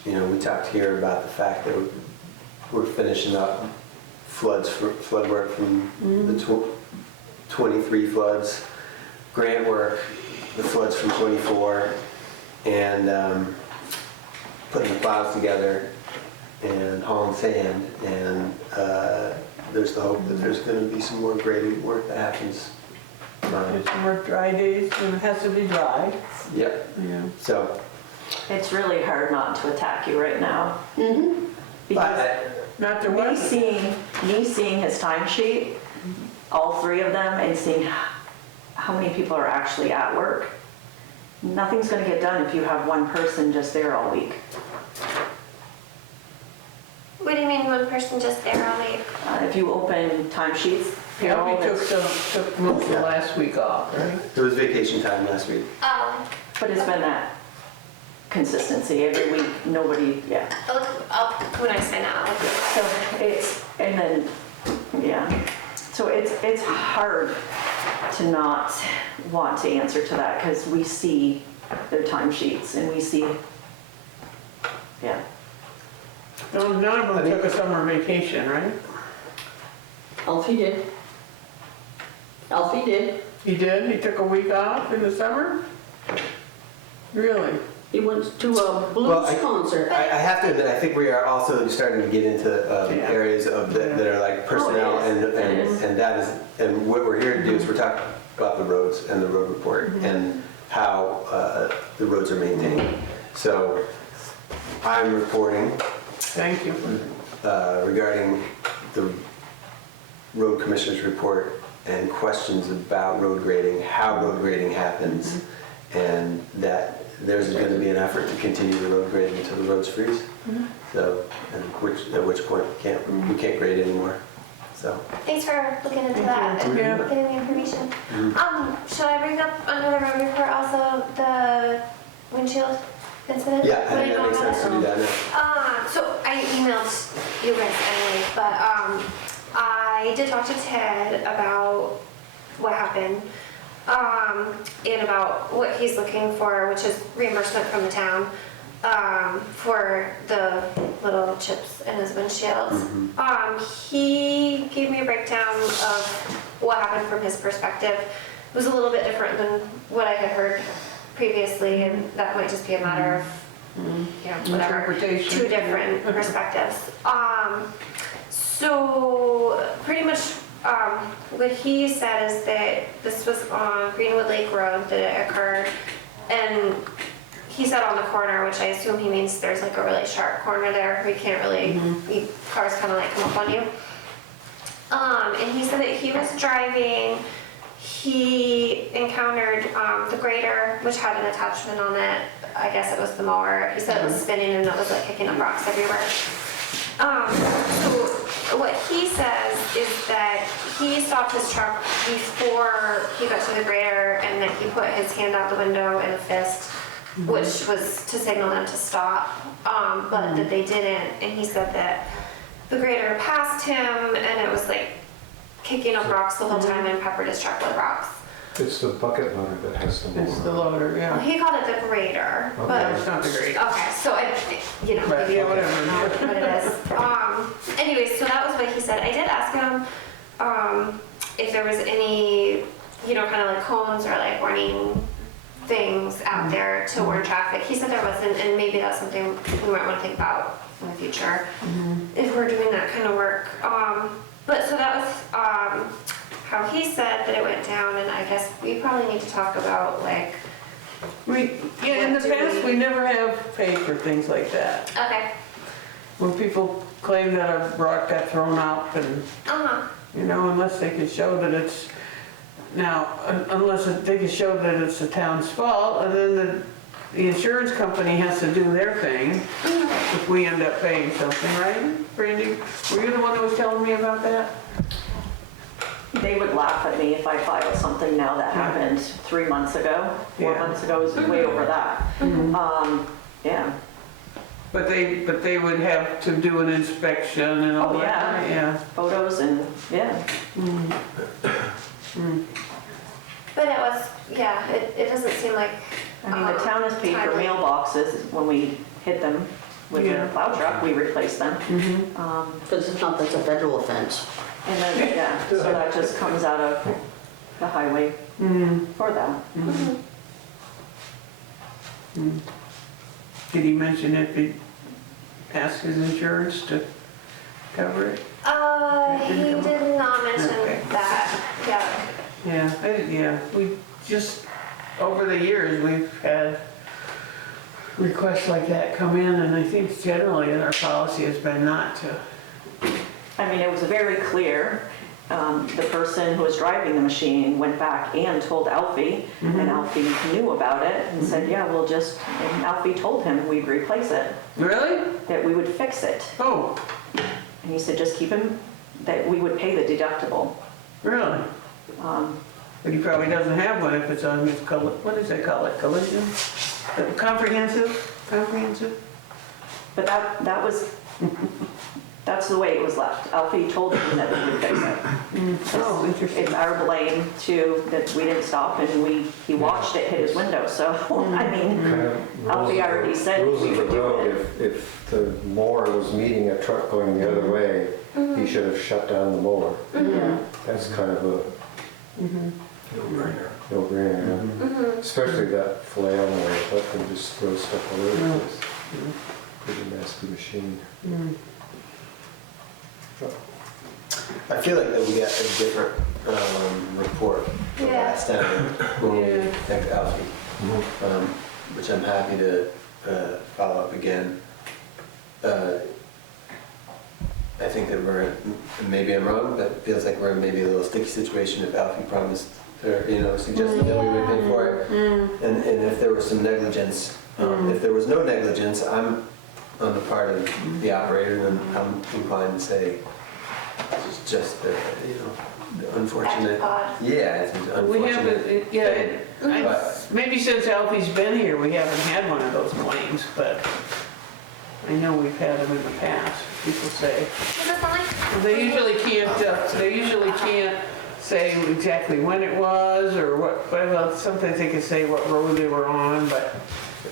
We talked here about the fact that we're finishing up flood work from the 23 floods, grant work, the floods from 24, and putting the plows together and hauling sand. And there's the hope that there's going to be some more grading work that happens. There's some more dry days, and it has to be dry. Yep. Yeah. So. It's really hard not to attack you right now. Because Not the me weather. seeing his timesheet, all three of them, and seeing how many people are actually at work, nothing's going to get done if you have one person just there all week. What do you mean one person just there all week? If you open timesheets, Yeah, we payroll, took most of the last week off, right? It was vacation time last week. Oh, but it's been that consistency every week. Nobody, yeah. I'll when I sign out. So it's, and then, yeah. So it's hard to not want to answer to that because we see their timesheets and we see, yeah. No, none of them took a summer vacation, right? Alfie did. Alfie did. He did? He took a week off in the summer? Really? He went to a blues concert. I have to admit, I think we are also starting to get into areas of that are like personnel, and that is, and what we're here to do is we're talking about the roads and the road report and how the roads are maintained. So I'm reporting. Thank you. Regarding the road commissioner's report and questions about road grading, how road grading happens, and that there's going to be an effort to continue the road grading until the roads freeze. So, and at which point we can't grade anymore. So. Thanks for looking into that and Yeah. getting the information. Should I bring up another road report also, the windshield incident? Yeah, I What do think you that know makes about sense it? to do that now. So I emailed you guys anyway, but I did talk to Ted about what happened, and about what he's looking for, which is reimbursement from the town. for the little chips in his windshield. He gave me a breakdown of what happened from his perspective. It was a little bit different than what I had heard previously, and that might just be a matter of, you know, whatever, Interpretation. two different perspectives. So pretty much what he said is that this was on Greenwood Lake Road that it occurred, and he said on the corner, which I assume he means there's like a really sharp corner there. We can't really, cars kind of like come up on you. And he said that he was driving, he encountered the grader, which had an attachment on it. I guess it was the mower. He said it was spinning and it was like kicking up rocks everywhere. So what he says is that he stopped his truck before he got to the grader, and that he put his hand out the window in a fist, which was to signal them to stop, but that they didn't. And he said that the grader passed him and it was like kicking up rocks the whole time and peppered his truck with rocks. It's the bucket loader that has the mower. It's the loader, Well, yeah. he called it the grader, Okay. but It's not the great. okay, so I, you know, Right, maybe yeah, I don't know whatever. what it is. Anyways, so that was what he said. I did ask him if there was any, you know, kind of like cones or like warning things out there to warn traffic. He said there wasn't, and maybe that's something we might want to think about in the future if we're doing that kind of work. But so that was how he said that it went down, and I guess we probably need to talk about like, Yeah, in the What do past, we- we never have paid for things like that. okay, When people claim that a rock got thrown up and, you know, unless they can show that it's, now, unless they can show that it's the town's fault, and then the insurance company has to do their thing if we end up paying something, right? Brandy, were you the one that was telling me about that? They would laugh at me if I filed something now that happened 3 months ago. 4 Yeah. months ago, it was way over that. Yeah. But they would have to do an inspection and all Oh, that, yeah. Photos and, yeah. but it was, yeah, it doesn't seem like. I mean, the town has paid for timely. mailboxes when we hit them with Yeah. a plow truck, we replace them. Because it's not, that's a federal offense. And then, yeah, so that just comes out of the highway for that. Did he mention if he asked his insurance to cover it? He did not mention Okay. that, yeah. Yeah, we just, over the years, we've had requests like that come in, and I think generally our policy has been not to. I mean, it was very clear. The person who was driving the machine went back and told Alfie, and Alfie knew about it and said, yeah, we'll just, and Alfie told him we'd replace it, Really? that we would fix it. Oh, And he said, just keep him, that we would pay the deductible. really? But he probably doesn't have one if it's on his, what does they call it, collision? Comprehensive? But that was, that's the way it was left. Alfie told him that we would fix it. Oh, interesting. It's our blame too, that we didn't stop and he watched it hit his window, so, I mean, Kind of Alfie already said rules we of the would do road, it. if the mower was meeting a truck going the other way, he should have shut down the mower. That's kind of a no-brainer, especially that flail mower, that can just throw stuff all over the place. Pretty nasty machine. I feel like that we got a different report from Yeah. last time when we Yeah. thanked Alfie, which I'm happy to follow up again. I think that we're, maybe I'm wrong, but it feels like we're in maybe a little sticky situation if Alfie promised, or, you know, suggested that we would pay for it. And if there was some negligence, if there was no negligence, I'm on the part of the operator, and I'm inclined to say, it's just, you know, unfortunate. Odd. Yeah, it's We unfortunate. haven't, yeah, maybe since Alfie's been here, we haven't had one of those claims, but I know we've had them in the past, people say. Is this on like? They usually can't say exactly when it was or what, well, sometimes they can say what road they were on, but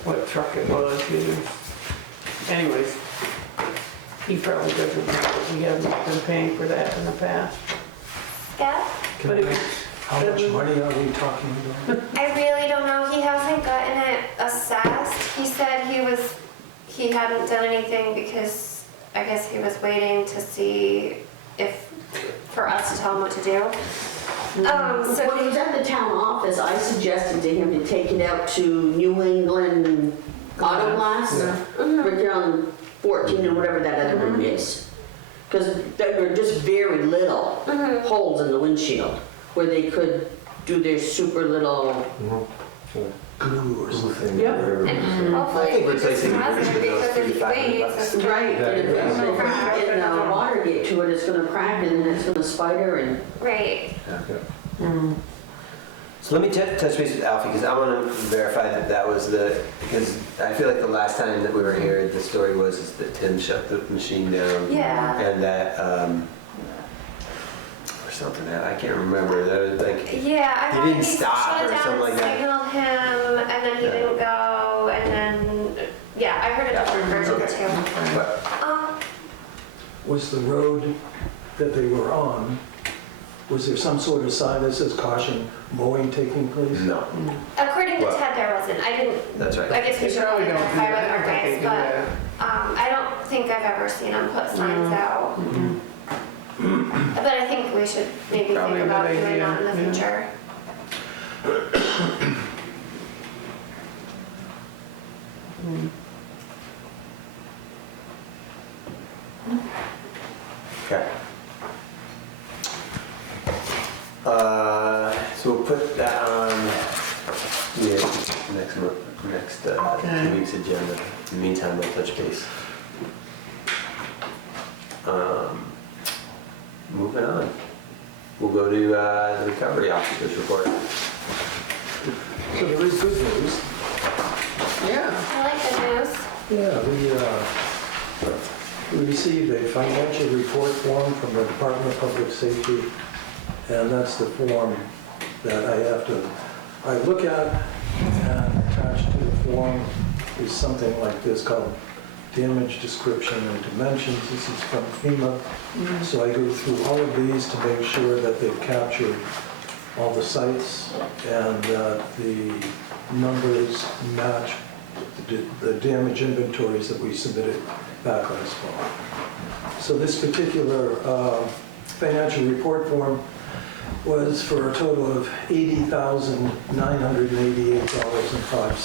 what truck it was, you know. Anyways, he probably doesn't know, we haven't been paying for that in the past. Yeah, Can But I it- ask, how much money are we talking about? I really don't know. He hasn't gotten it assessed. He said he hadn't done anything because I guess he was waiting to see for us to tell him what to do. So When he was at the town office, I suggested to him to take it out to New England Auto Glass, right there on 14 and whatever that other road is. Because there were just very little holes in the windshield where they could do their super little. Glue or something? Yep. and hopefully I think we just replacing the has it windshield because if he $3,500 waits, it's gonna- Right, and if the crack and the water get to it, it's gonna crack and then it's gonna spider and. Right. So let me touch base with Alfie, because I want to verify that was because I feel like the last time that we were here, the story was that Tim shut the machine down. Yeah. And that, or something, I can't remember, that was like, Yeah, I He thought didn't he stop shut or it down something and like that. signaled him, and then he Yeah. didn't go, and then, yeah, I heard a different version Okay. too. but, Was the road that they were on, was there some sort of sign that says caution mowing taking place? no, According to Well- Ted, there wasn't. I didn't. that's right. I guess we They should probably probably don't do verify with that. our I think they guys, do that. but I don't think I've ever seen them put signs out. But I think we should maybe Probably think a about good doing that in the idea, yeah. future. Okay. So we'll put that on next 2 weeks agenda. In the meantime, we'll touch base. Moving on. We'll go to the recovery officer's report. So there is good news. Yeah. I like the news. Yeah, we received a financial report form from the Department of Public Safety, and that's the form that I look at, and attached to the form is something like this called damage description and dimensions. This is from FEMA. So I go through all of these to make sure that they've captured all the sites and that the numbers match the damage inventories that we submitted back last fall. So this particular financial report form was for a total of $80,988.05.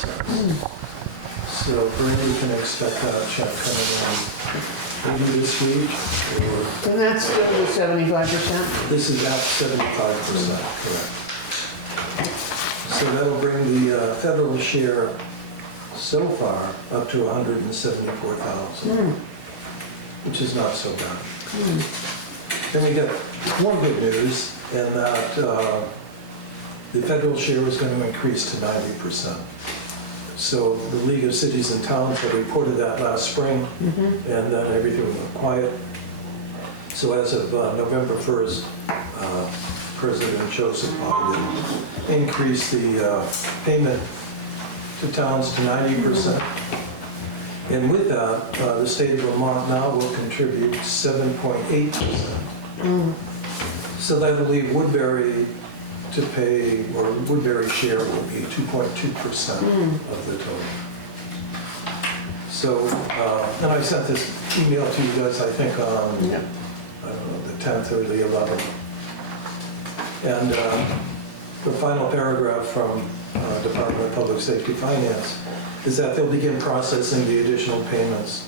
So Brandy can expect that check coming in maybe this week, or And that's still the 75%? this is at 75%, correct. So that'll bring the federal share so far up to 174,000, which is not so bad. Then we got more good news in that the federal share is going to increase to 90%. So the League of Cities and Towns had reported that last spring, and then everything went quiet. So as of November 1st, President Joseph Biden increased the payment to towns to 90%. And with that, the state of Vermont now will contribute 7.8%. So that will leave Woodbury to pay, or Woodbury share will be 2.2% of the total. So, and I sent this email to you guys, I think on, I don't know, the 10th or the 11th. And the final paragraph from Department of Public Safety Finance is that they'll begin processing the additional payments,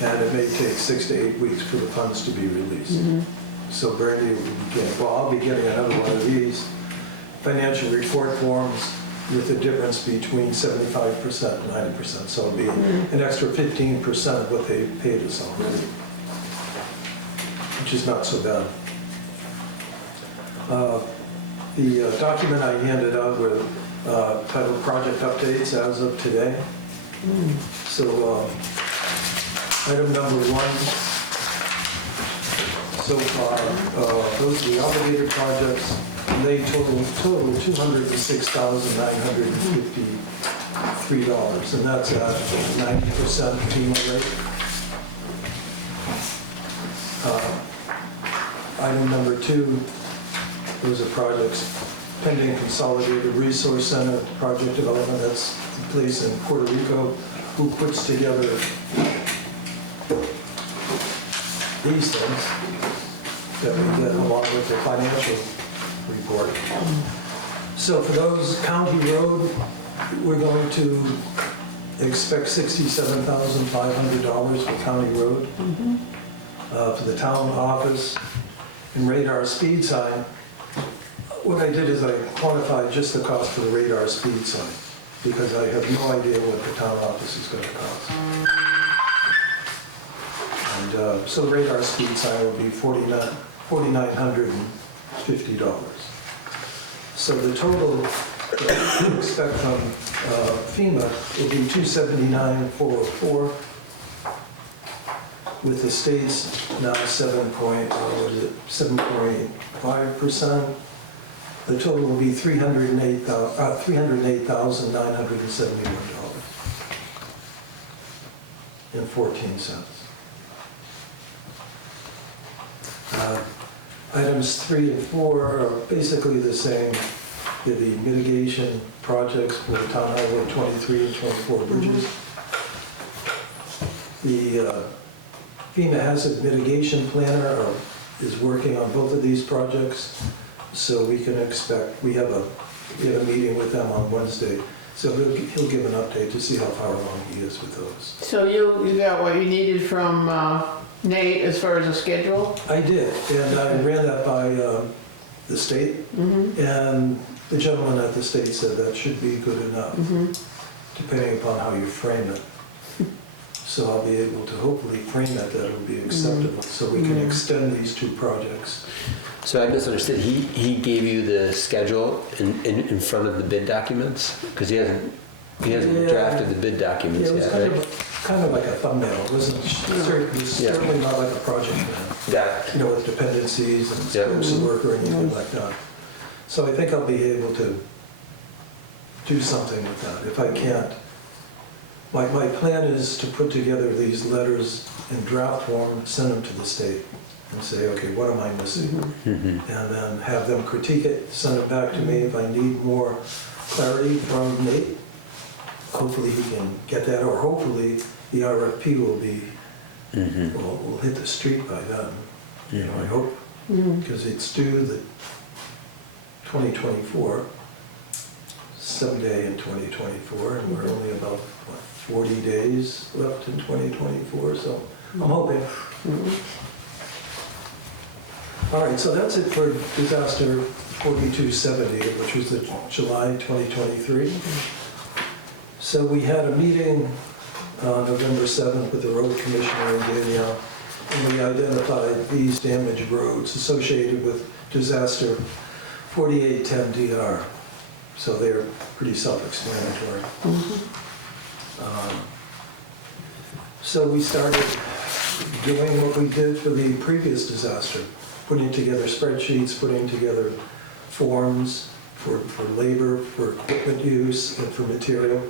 and it may take 6 to 8 weeks for the funds to be released. So Brandy will begin, well, I'll be getting another one of these financial report forms with the difference between 75% and 90%. So it'll be an extra 15% of what they paid us already, which is not so bad. The document I handed out with titled Project Updates as of today. So item number 1, so far, those are the obligated projects. and they total $206,953, and that's at 90% FEMA rate. Item number 2, those are projects pending Consolidated Resource Center project development. That's the place in Puerto Rico who puts together these things that we get along with the financial report. So for those county road, we're going to expect $67,500 for county road. For the town office and radar speed sign, what I did is I quantified just the cost for the radar speed sign, because I have no idea what the town office is going to cost. And so the radar speed sign will be $4,950. So the total that we expect from FEMA will be $279,404, with the state's now 7.5%. The total will be $308,971.14. Items 3 and 4 are basically the same. They're the mitigation projects for Town Highway 23 and 24 bridges. The FEMA Hazard Mitigation Planner is working on both of these projects, so we can expect, we have a meeting with them on Wednesday, so he'll give an update to see how far along he is with those. So you got what you needed from Nate as far as a schedule? I did, and I ran that by the state, and the gentleman at the state said that should be good enough, depending upon how you frame it. So I'll be able to hopefully frame it that it'll be acceptable, so we can extend these 2 projects. So I misunderstood, he gave you the schedule in front of the bid documents? Because he hasn't drafted the bid documents Yeah, it was yet, right? kind of like a thumbnail. It wasn't, certainly not like a project plan, Got it. with dependencies and scopes of work or anything like that. So I think I'll be able to do something with that. If I can't, my plan is to put together these letters in draft form, send them to the state, and say, okay, what am I missing? And then have them critique it, send it back to me. If I need more clarity from Nate, hopefully he can get that, or hopefully the RFP will be, will hit the street by then. I hope, because it's due the 2024, someday in 2024, and we're only about, 40 days left in 2024, so I'm hoping. All right, so that's it for disaster 4270, which was the July 2023. So we had a meeting on November 7th with the road commissioner in Danielle, and we identified these damaged roads associated with disaster 4810DR. So they're pretty self-explanatory. So we started doing what we did for the previous disaster, putting together spreadsheets, putting together forms for labor, for equipment use, and for material.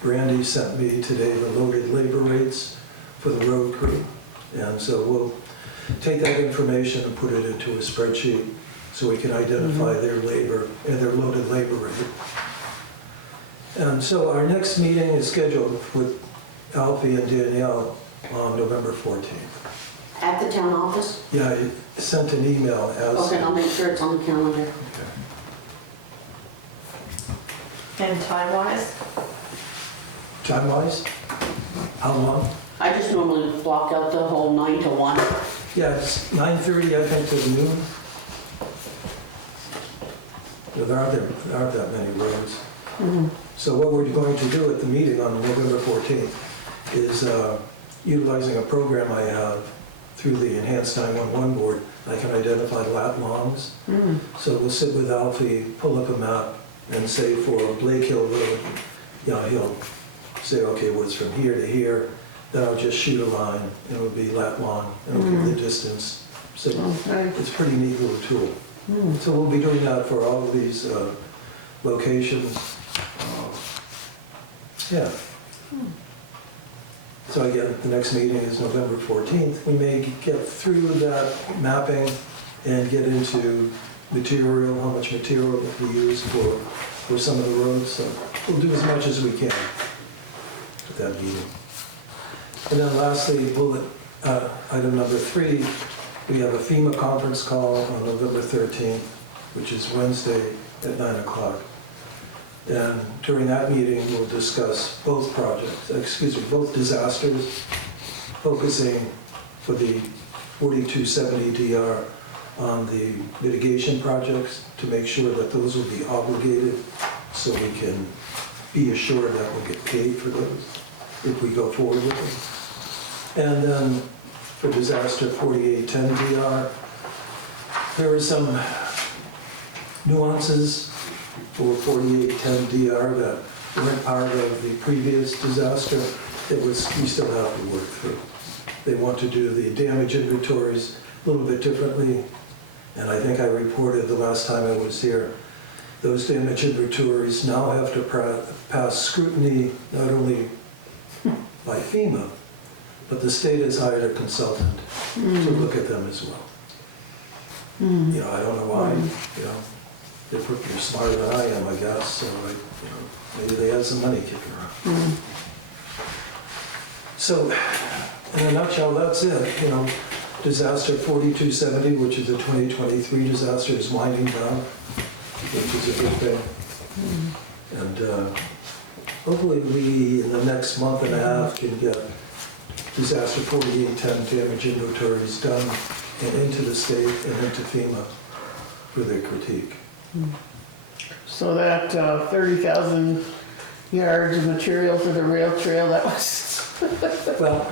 Brandy sent me today the loaded labor rates for the road crew. And so we'll take that information and put it into a spreadsheet so we can identify their labor and their loaded labor rate. And so our next meeting is scheduled with Alfie and Danielle on November 14th. At the town office? Yeah, I sent an email as... Okay, I'll make sure it's on the calendar. Okay. And time-wise? Time-wise? How long? I just normally block out the whole 9 to 1. Yeah, it's 9:30, I think, to noon. There aren't that many roads. So what we're going to do at the meeting on November 14th is utilizing a program I have through the Enhanced 911 board. I can identify lat longs. So we'll sit with Alfie, pull up a map, and say for Blake Hill Road, he'll say, okay, well, it's from here to here. Then I'll just shoot a line, and it'll be lat long, and it'll give the distance. So it's a pretty neat little tool. So we'll be doing that for all of these locations. Yeah. So again, the next meeting is November 14th. We may get through that mapping and get into material, how much material we use for some of the roads. So we'll do as much as we can at that meeting. And then lastly, item number 3, we have a FEMA conference call on November 13th, which is Wednesday at 9 o'clock. And during that meeting, we'll discuss both both disasters, focusing for the 4270 DR on the mitigation projects to make sure that those will be obligated so we can be assured that we'll get paid for those if we go forward with them. And then for disaster 4810 DR, there are some nuances for 4810 DR that weren't part of the previous disaster we still have to work through. They want to do the damage inventories a little bit differently, and I think I reported the last time I was here, those damage inventories now have to pass scrutiny not only by FEMA, but the state has hired a consultant to look at them as well. You know, I don't know why, you know, they're smarter than I am, I guess, so maybe they have some money kicking around. So, in a nutshell, that's it. You know, disaster 4270, which is a 2023 disaster, is winding down, which is a good thing. And hopefully we, in the next month and a half, can get disaster 4810 damage inventories done and into the state and into FEMA for their critique. So that 30,000 yards of material for the rail trail, that was, Well,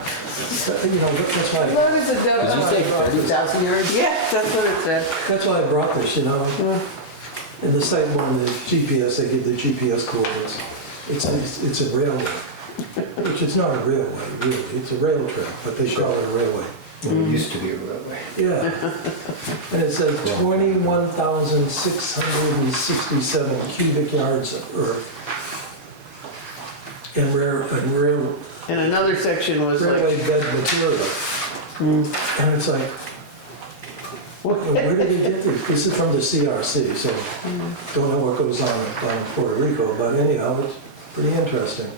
you know, that's why, what is it? Did you say 30,000 yards? Yeah, that's what it said. that's why I brought this, you know. In the site one, the GPS, they give the GPS coordinates. It's a railway, which it's not a railway, really. It's a rail trail, but they call it a railway. It used to be a railway. Yeah. And it says 21,667 cubic yards of earth. And And another section was railway like, bed material. And it's like, where did they get this? This is from the CRC, so don't know what goes on down in Puerto Rico, but anyhow, it's pretty interesting.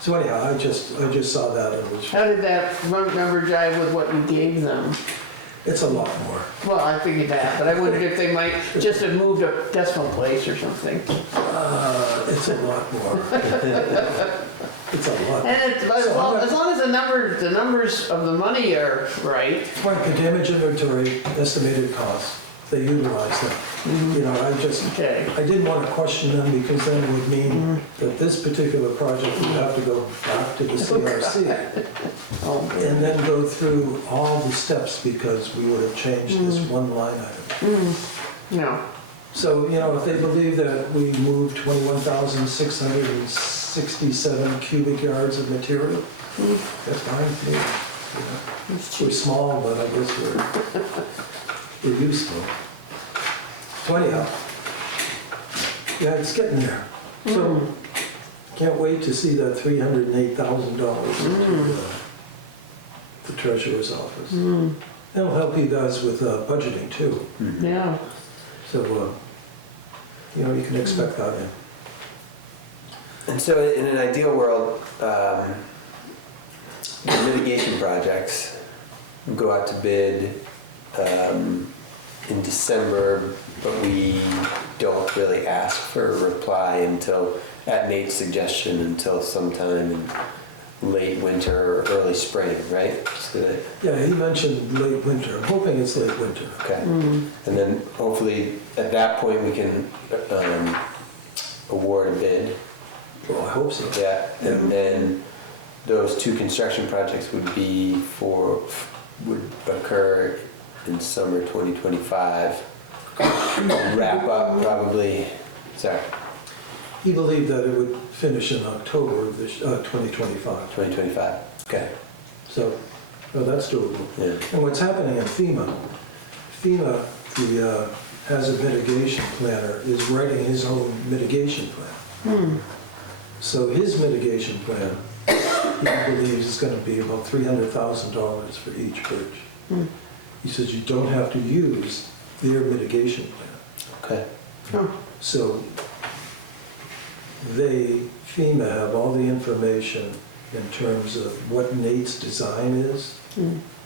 So anyhow, I just saw that and was, how did that number jive with what you gave them? it's a lot more. Well, I figured that, but I wondered if they might just have moved a decimal place or something. It's a lot more. It's a lot. And as long as the numbers of the money are right. Right, the damage inventory, estimated cost, they utilize them. You know, Okay. I didn't want to question them because then it would mean that this particular project would have to go back to the CRC. Oh, And then go through all the steps because we would have changed this one line item. no. So, you know, if they believe that we moved 21,667 cubic yards of material, that's fine with me. You know, we're small, but I guess we're useful. So anyhow, yeah, it's getting there. So, can't wait to see that $308,000 into the treasurer's office. That'll help you guys with budgeting too. Yeah. So, you know, you can expect that in. And so in an ideal world, the mitigation projects go out to bid in December, but we don't really ask for a reply until, at Nate's suggestion, until sometime in late winter or early spring, right? So Yeah, he mentioned late winter. I'm hoping it's late winter. okay. And then hopefully at that point we can award a bid. Well, I hope so. Yeah, and then those two construction projects would occur in summer 2025. Wrap up probably, sorry, He believed that it would finish in October of this 2025. 2025, okay, So, well, that's doable. yeah. And what's happening in FEMA, the has a mitigation planner, is writing his own mitigation plan. So his mitigation plan, he believes is gonna be about $300,000 for each bridge. He says you don't have to use their mitigation plan. Okay. So FEMA have all the information in terms of what Nate's design is.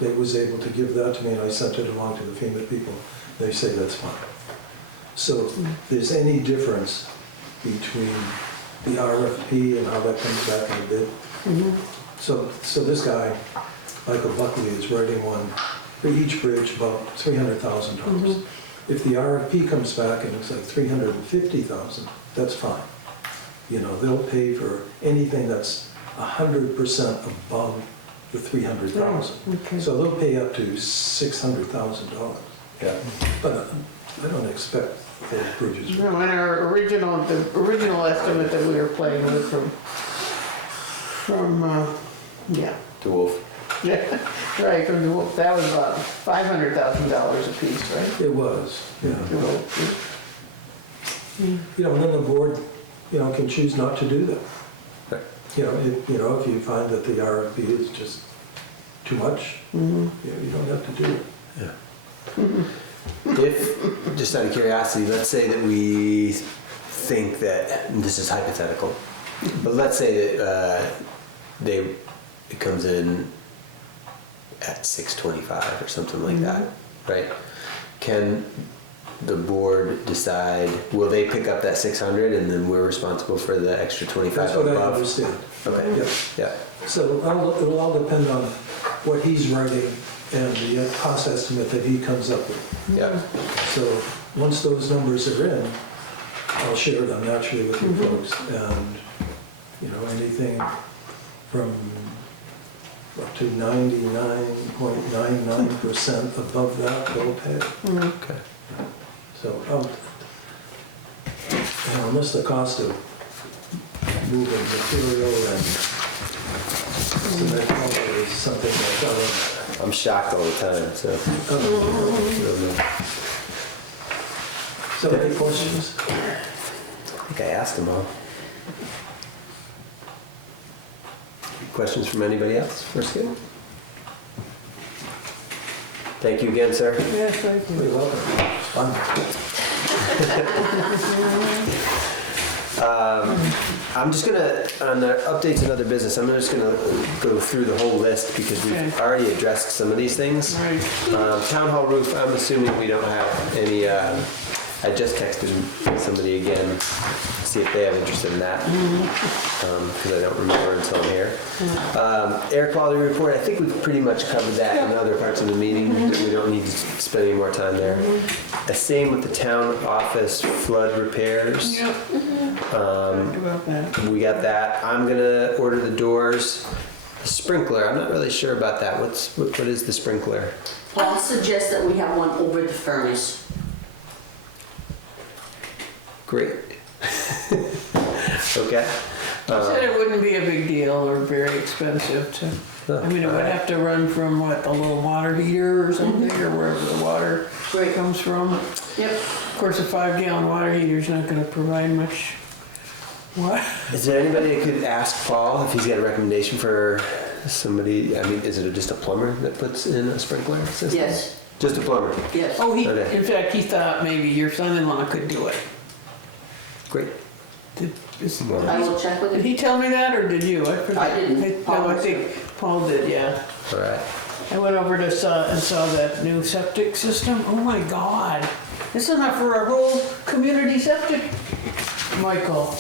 They was able to give that to me and I sent it along to the FEMA people. They say that's fine. So if there's any difference between the RFP and how that comes back in the bid. So this guy, Michael Buckley, is writing one for each bridge about $300,000. If the RFP comes back and it's like $350,000, that's fine. You know, they'll pay for anything that's 100% above the $300,000. So they'll pay up to $600,000. Yeah. But I don't expect those bridges. No, and the original estimate that we were playing with yeah. DeWolf. Yeah, right, from the Wolf, that was about $500,000 a piece, right? It was, yeah. Yeah. You know, and then the board, you know, can choose not to do that. Right. You know, if you find that the RFP is just too much, you know, you don't have to do it. Yeah. If, just out of curiosity, let's say that we think that, and this is hypothetical, but let's say that it comes in at 625 or something like that, right? Can the board decide, will they pick up that 600 and then we're responsible for the extra 25 That's what I above? understand. Okay, Yeah. yeah, So it'll all depend on what he's writing and the cost estimate that he comes up with. yeah. So once those numbers are in, I'll share them naturally with you folks. And, you know, anything from up to 99.99% above that, they'll pay. Okay. So, you know, unless the cost of moving material and cement culture is something that, I'm shocked all the time, so. so any questions? I think I asked them all. Questions from anybody else for Skip? Thank you again, sir. Yes, thank you. You're welcome. It's fun. I'm just gonna, on the updates and other business, I'm just gonna go through the whole list because we've Okay. already addressed some of these things. Right. Town hall roof, I'm assuming we don't have any, I just texted somebody again, see if they have interest in that, because I don't remember until I'm here. Air quality report, I think we've pretty much covered that in other parts of the meeting. We don't need to spend any more time there. The same with the town office flood repairs. Yep. Talked about that. We got that. I'm gonna order the doors. The sprinkler, I'm not really sure about that. What is the sprinkler? I'll suggest that we have one over the furnace. Great. Okay. I said it wouldn't be a big deal or very expensive to, I mean, it would have to run from what, the little water heater or something, or wherever the water comes from. Yep. Of course, a 5-gallon water heater's not gonna provide much. What? Is there anybody that could ask Paul if he's got a recommendation for somebody? I mean, is it just a plumber that puts in a sprinkler system? Yes, Just a plumber. yes. Oh, Okay. in fact, he thought maybe your son-in-law could do it. Great. Did I will check with him. he tell me that, or did you? I didn't. No, I think Paul did, yeah. All right. I went over to saw that new septic system. Oh my God. This is enough for our whole community septic, Michael.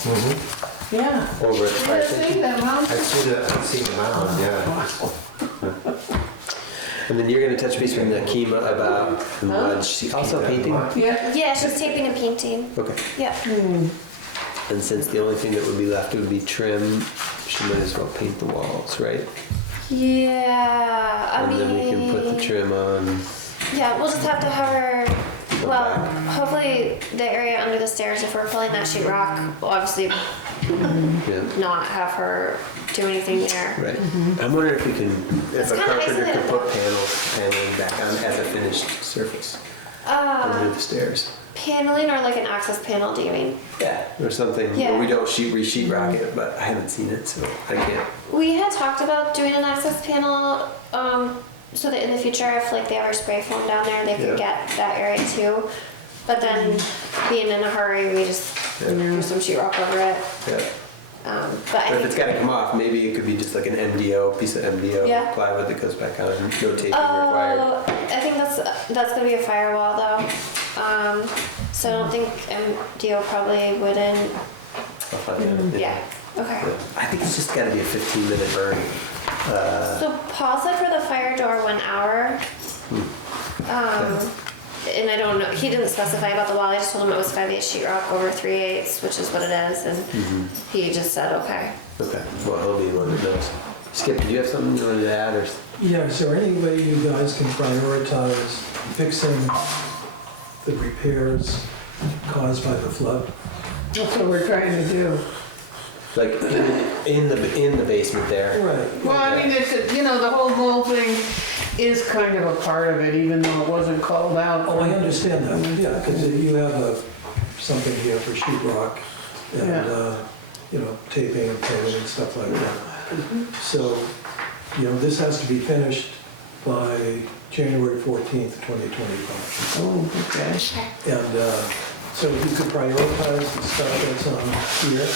Yeah. Over at You Fire gotta Station. see that mountain? I've seen them out, yeah. And then you're gonna touch base with Nakima about the mud. She also painting? Yeah. Yeah, she's taping and painting. Okay. Yeah. And since the only thing that would be left would be trim, she might as well paint the walls, right? Yeah, And then we can put the trim on. yeah, we'll just have to have her, Go well, back. hopefully the area under the stairs, if we're pulling that sheetrock, we'll obviously Yeah. not have her do anything there. Right. I'm wondering if we can, It's if a kinda carpenter could isolated. put paneling back on as a finished surface under the stairs. paneling or like an access panel, do you mean? Yeah, or something, Yeah. where we don't re-sheet rock it, but I haven't seen it, so I can't. We had talked about doing an access panel, so that in the future, if like they ever spray foam down there, they Yeah. could get that area too. But then, being in a hurry, we just threw some sheetrock over it. Yeah. But I But if it's think, gotta come off, maybe it could be just like an MDO, piece of MDO Yeah. plywood that goes back on, no taping required. I think that's gonna be a firewall though. So I don't think MDO probably wouldn't. I'll find out. Yeah. Okay. I think it's just gotta be a 15-minute burn. So Paul said for the fire door 1 hour. And I don't know, he didn't specify about the wall, I just told him it was 5/8 sheetrock over 3/8, which is what it is, and he just said, okay. Okay, well, he'll be the one that knows. Skip, did you have something you wanted to add, or? Yeah, is there any way you guys can prioritize fixing the repairs caused by the flood? That's what we're trying to do. Like, in the basement there? Right. Well, I mean, it's, you know, the whole thing is kind of a part of it, even though it wasn't called out. Oh, I understand that, yeah, because you have something here for sheetrock and, taping and painting and stuff like that. So, this has to be finished by January 14th, 2025. Oh, okay. And so if you could prioritize the stuff that's on here,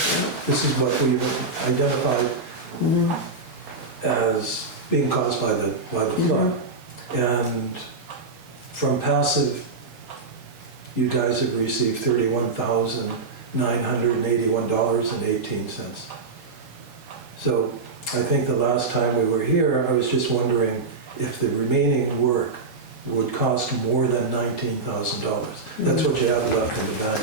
this is what we've identified as being caused by the flood. And from passive, you guys have received $31,981.18. So I think the last time we were here, I was just wondering if the remaining work would cost more than $19,000. That's what you have left in the bank,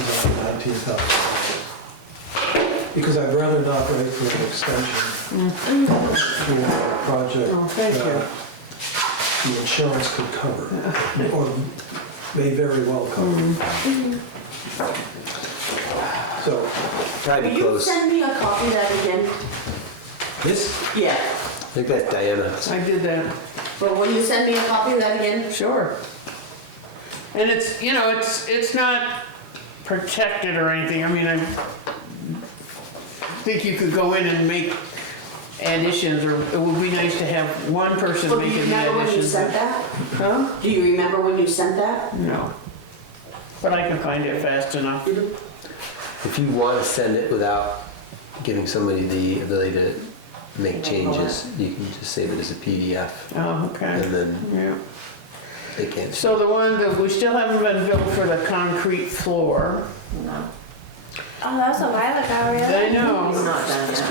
is only $19,000. Because I'd rather not write for an extension for a project Oh, thank you. that the insurance could cover, or may very well cover. So, Probably Will be you close. send me a copy of that again? this, Yeah, I think that's Diana. I did that. but will you send me a copy of that again? Sure. And it's, you know, it's not protected or anything. I mean, I think you could go in and make additions, or it would be nice to have one person Well, do you making the remember when you additions. sent that? Huh? Do you remember when you sent that? No. But I can find it fast enough. If you want to send it without giving somebody the ability to make changes, you can just save it as a PDF, Oh, okay. and then Yeah. they can't. So the one that we still haven't been billed for the concrete floor. No, Oh, that was a while ago, really? I he's know. not done yet.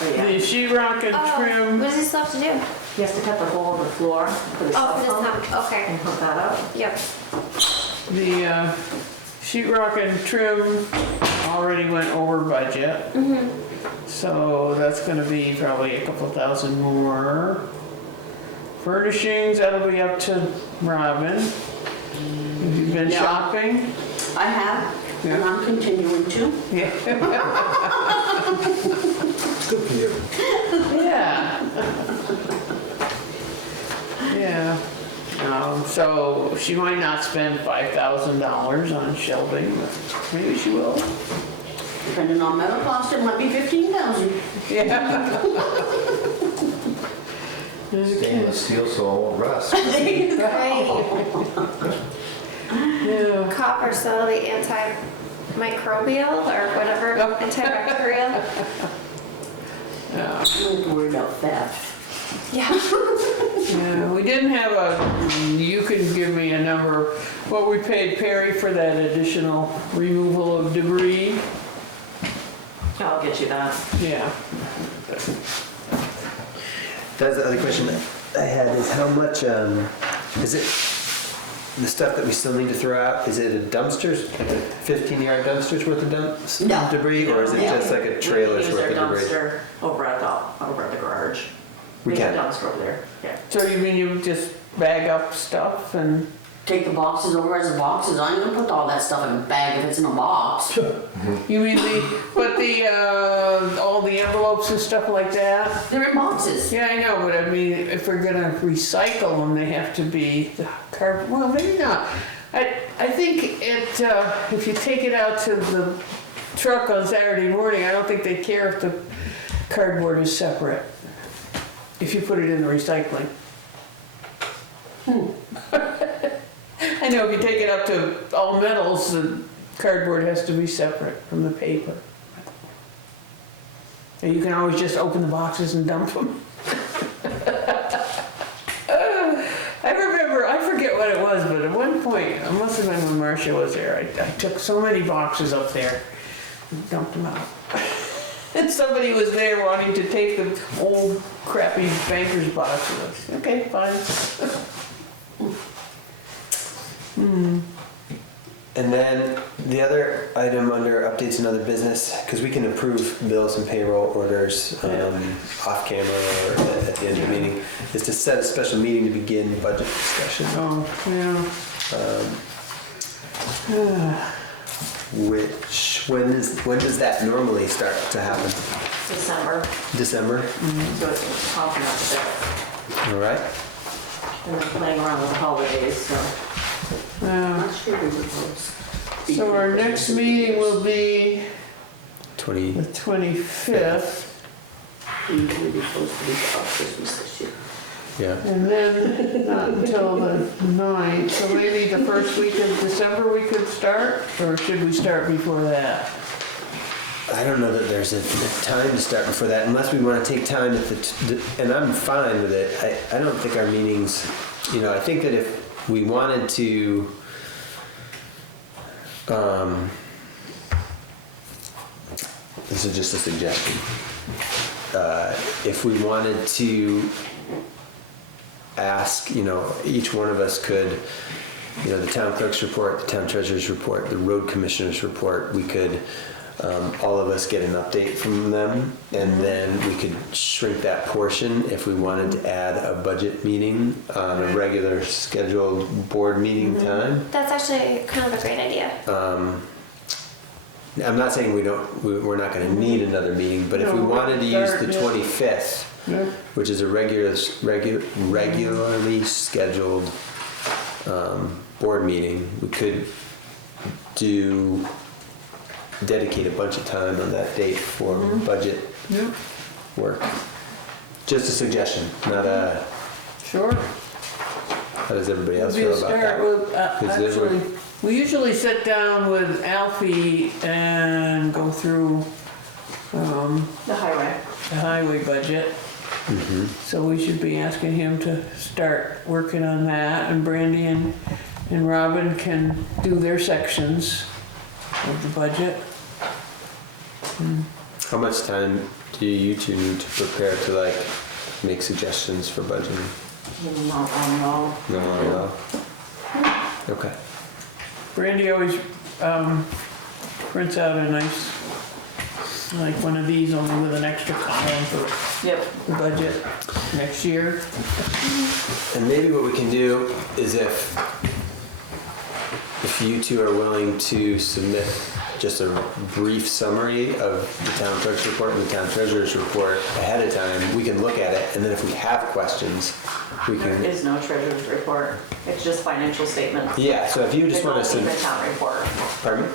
But yeah, The sheetrock and Oh, trim. what does he still have to do? he has to cut the hole in the floor for the Oh, cell for this phone time, okay. and hook that up. Yep. The sheetrock and trim already went over budget. So that's gonna be probably a couple thousand more. Furnishings, that'll be up to Robin. Have you been Yeah. shopping? I have, and I'm continuing to. Yeah. good for you. Yeah. Yeah. So she might not spend $5,000 on shelving, but maybe she will. Depending on metal cost, it might be 15,000. Yeah. Stainless steel so it won't rust. Right. Yeah. Copper, so the antimicrobial or whatever, antibacterial. Yeah. Don't worry about theft. Yeah. Yeah, we didn't have you can give me a number, what we paid Perry for that additional removal of debris. I'll get you that. Yeah. That's the other question I had, is how much, is it, the stuff that we still need to throw out, is it a dumpster's, like a 15-yard dumpster's worth of No. debris, or is it No. just like a trailer's We worth use of our debris? dumpster over at the garage. We have a can. dumpster over there, yeah. So you mean you just bag up stuff and, Take the boxes over as boxes. I ain't gonna put all that stuff in a bag if it's in a box. you mean all the envelopes and stuff like that? They're in boxes. Yeah, I know, but I mean, if we're gonna recycle them, they have to be well, maybe not. I think if you take it out to the truck on Saturday morning, I don't think they care if the cardboard is separate, if you put it in the recycling. I know if you take it up to all metals, the cardboard has to be separate from the paper. And you can always just open the boxes and dump them. I remember, I forget what it was, but at one point, it must have been when Marcia was there, I took so many boxes up there and dumped them out. And somebody was there wanting to take the old crappy banker's boxes. Okay, fine. And then the other item under updates and other business, because we can approve bills and payroll orders off camera or at the end of the meeting, is to set a special meeting to begin budget discussion. Oh, yeah. When does that normally start to happen? December, December? so it's popping up a bit. All right. And then playing around with the holidays, so. Not sure we were close. So our next meeting will be 20. the 25th, Usually we're supposed to be off Christmas this year. Yeah. and then not until the 9th. So maybe the first week of December we could start, or should we start before that? I don't know that there's a time to start before that, unless we want to take time at and I'm fine with it. I don't think our meetings, I think that if we wanted to, this is just a suggestion. If we wanted to ask, each one of us could, the town clerk's report, the town treasurer's report, the road commissioner's report, we could, all of us get an update from them, and then we could shrink that portion if we wanted to add a budget meeting on a regular scheduled board meeting time. That's actually kind of a great idea. I'm not saying we're not going to need another meeting, but if we No, wanted to use the yeah. 25th, Yeah. which is a regularly scheduled board meeting, we could dedicate a bunch of time on that date for budget Yeah, work. Just a suggestion, not a, sure. how does everybody else Maybe feel about start that? with, Is it- actually, we usually sit down with Alfie and go through The highway. the highway budget. So we should be asking him to start working on that, and Brandy and Robin can do their sections of the budget. How much time do you two need to prepare to make suggestions for budgeting? No. No. Okay. Brandy always prints out a nice, like one of these, only with an extra column for Yep. the budget next year. And maybe what we can do is if you two are willing to submit just a brief summary of the town clerk's report and the town treasurer's report ahead of time, we can look at it, and then if we have questions, we There can. is no treasurer's report. It's just financial statements. Yeah, so if you just want to It's not submit. even town report. Pardon me?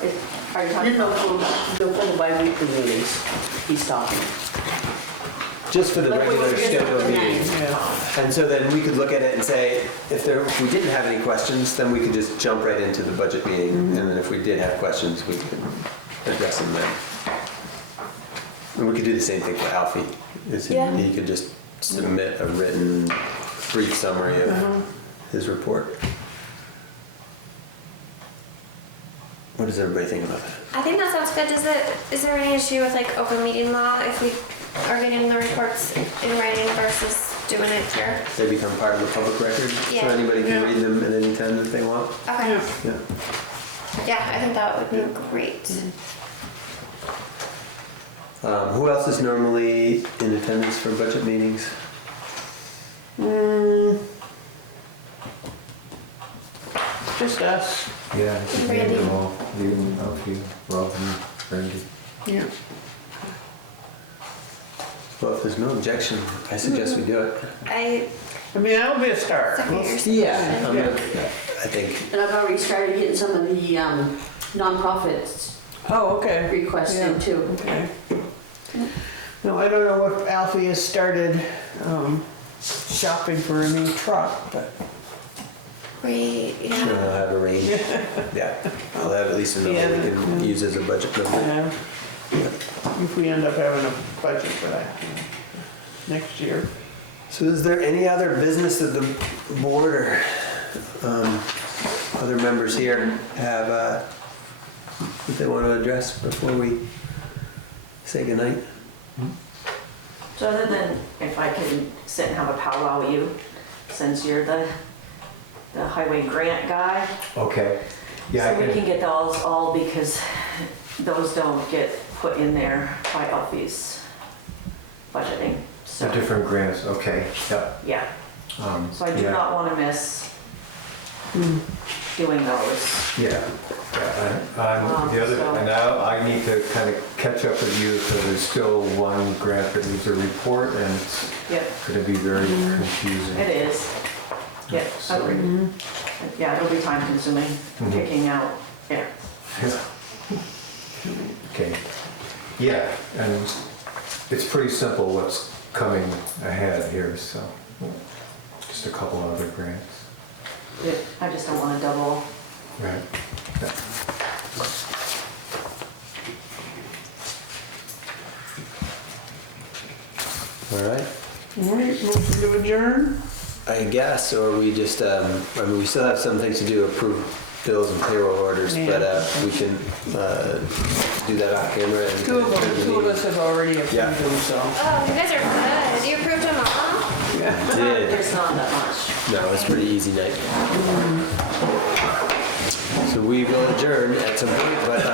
Are you talking You know, for the bi-weekly meetings, he's talking. Just for the Like we regular were just scheduled doing meeting. Yeah. And so then we could look at it and say, if we didn't have any questions, then we could just jump right into the budget meeting. And then if we did have questions, we could address them then. And we could do the same thing for Alfie. Yeah. He could just submit a written brief summary of his report. What does everybody think about that? I think that sounds good. Is there any issue with open meeting law if we are getting the reports in writing versus doing it here? They become part of the public record, so Yeah. anybody can Yeah. read them at any time that they want. Okay. Yeah. Yeah. Yeah, I think that would be great. Who else is normally in attendance for budget meetings? Just us. Yeah, you Randy. name them all. You, Alfie, Robin, Randy. Yeah. Well, if there's no objection, I suggest we do it. I I mean, that'll be a start. second your Yeah. suggestion. I I think. And I've already started getting some of the nonprofits Oh, okay. requested Yeah. too. Okay. No, I don't know if Alfie has started shopping for a new truck, but Right, Sure, yeah. I'll have a range. Yeah, I'll have at least a number Yeah, we can use as a budget number. yeah, if we end up having a budget for that next year. So is there any other business that the board or other members here have that they want to address before we say goodnight? So other than if I can sit and have a powwow with you, since you're the highway grant guy. Okay. Yeah, So we can get those all because those don't get put in there by Alfie's budgeting. the So, different grants, okay, yep. yeah, so I do Yeah. not want to miss doing those. Yeah, the other, So- and now I need to kind of catch up with you because there's still one grant that needs a report and it's Yep, gonna be very confusing. it is. Yeah, So- agreed. Yeah, it'll be time consuming, picking out, yeah. Okay, yeah, and it's pretty simple what's coming ahead here, so just a couple other grants. I just don't want to double. Right. Yeah. All right. All right, motion to adjourn? I guess, or we just, I mean, we still have some things to do, approve bills and payroll orders, but we can do that off camera. And Two of us have already approved Yeah. them, so. Oh, you guys are good. You approved them all? Did. There's not that much. No, it's a pretty easy night. So we will adjourn at some point, but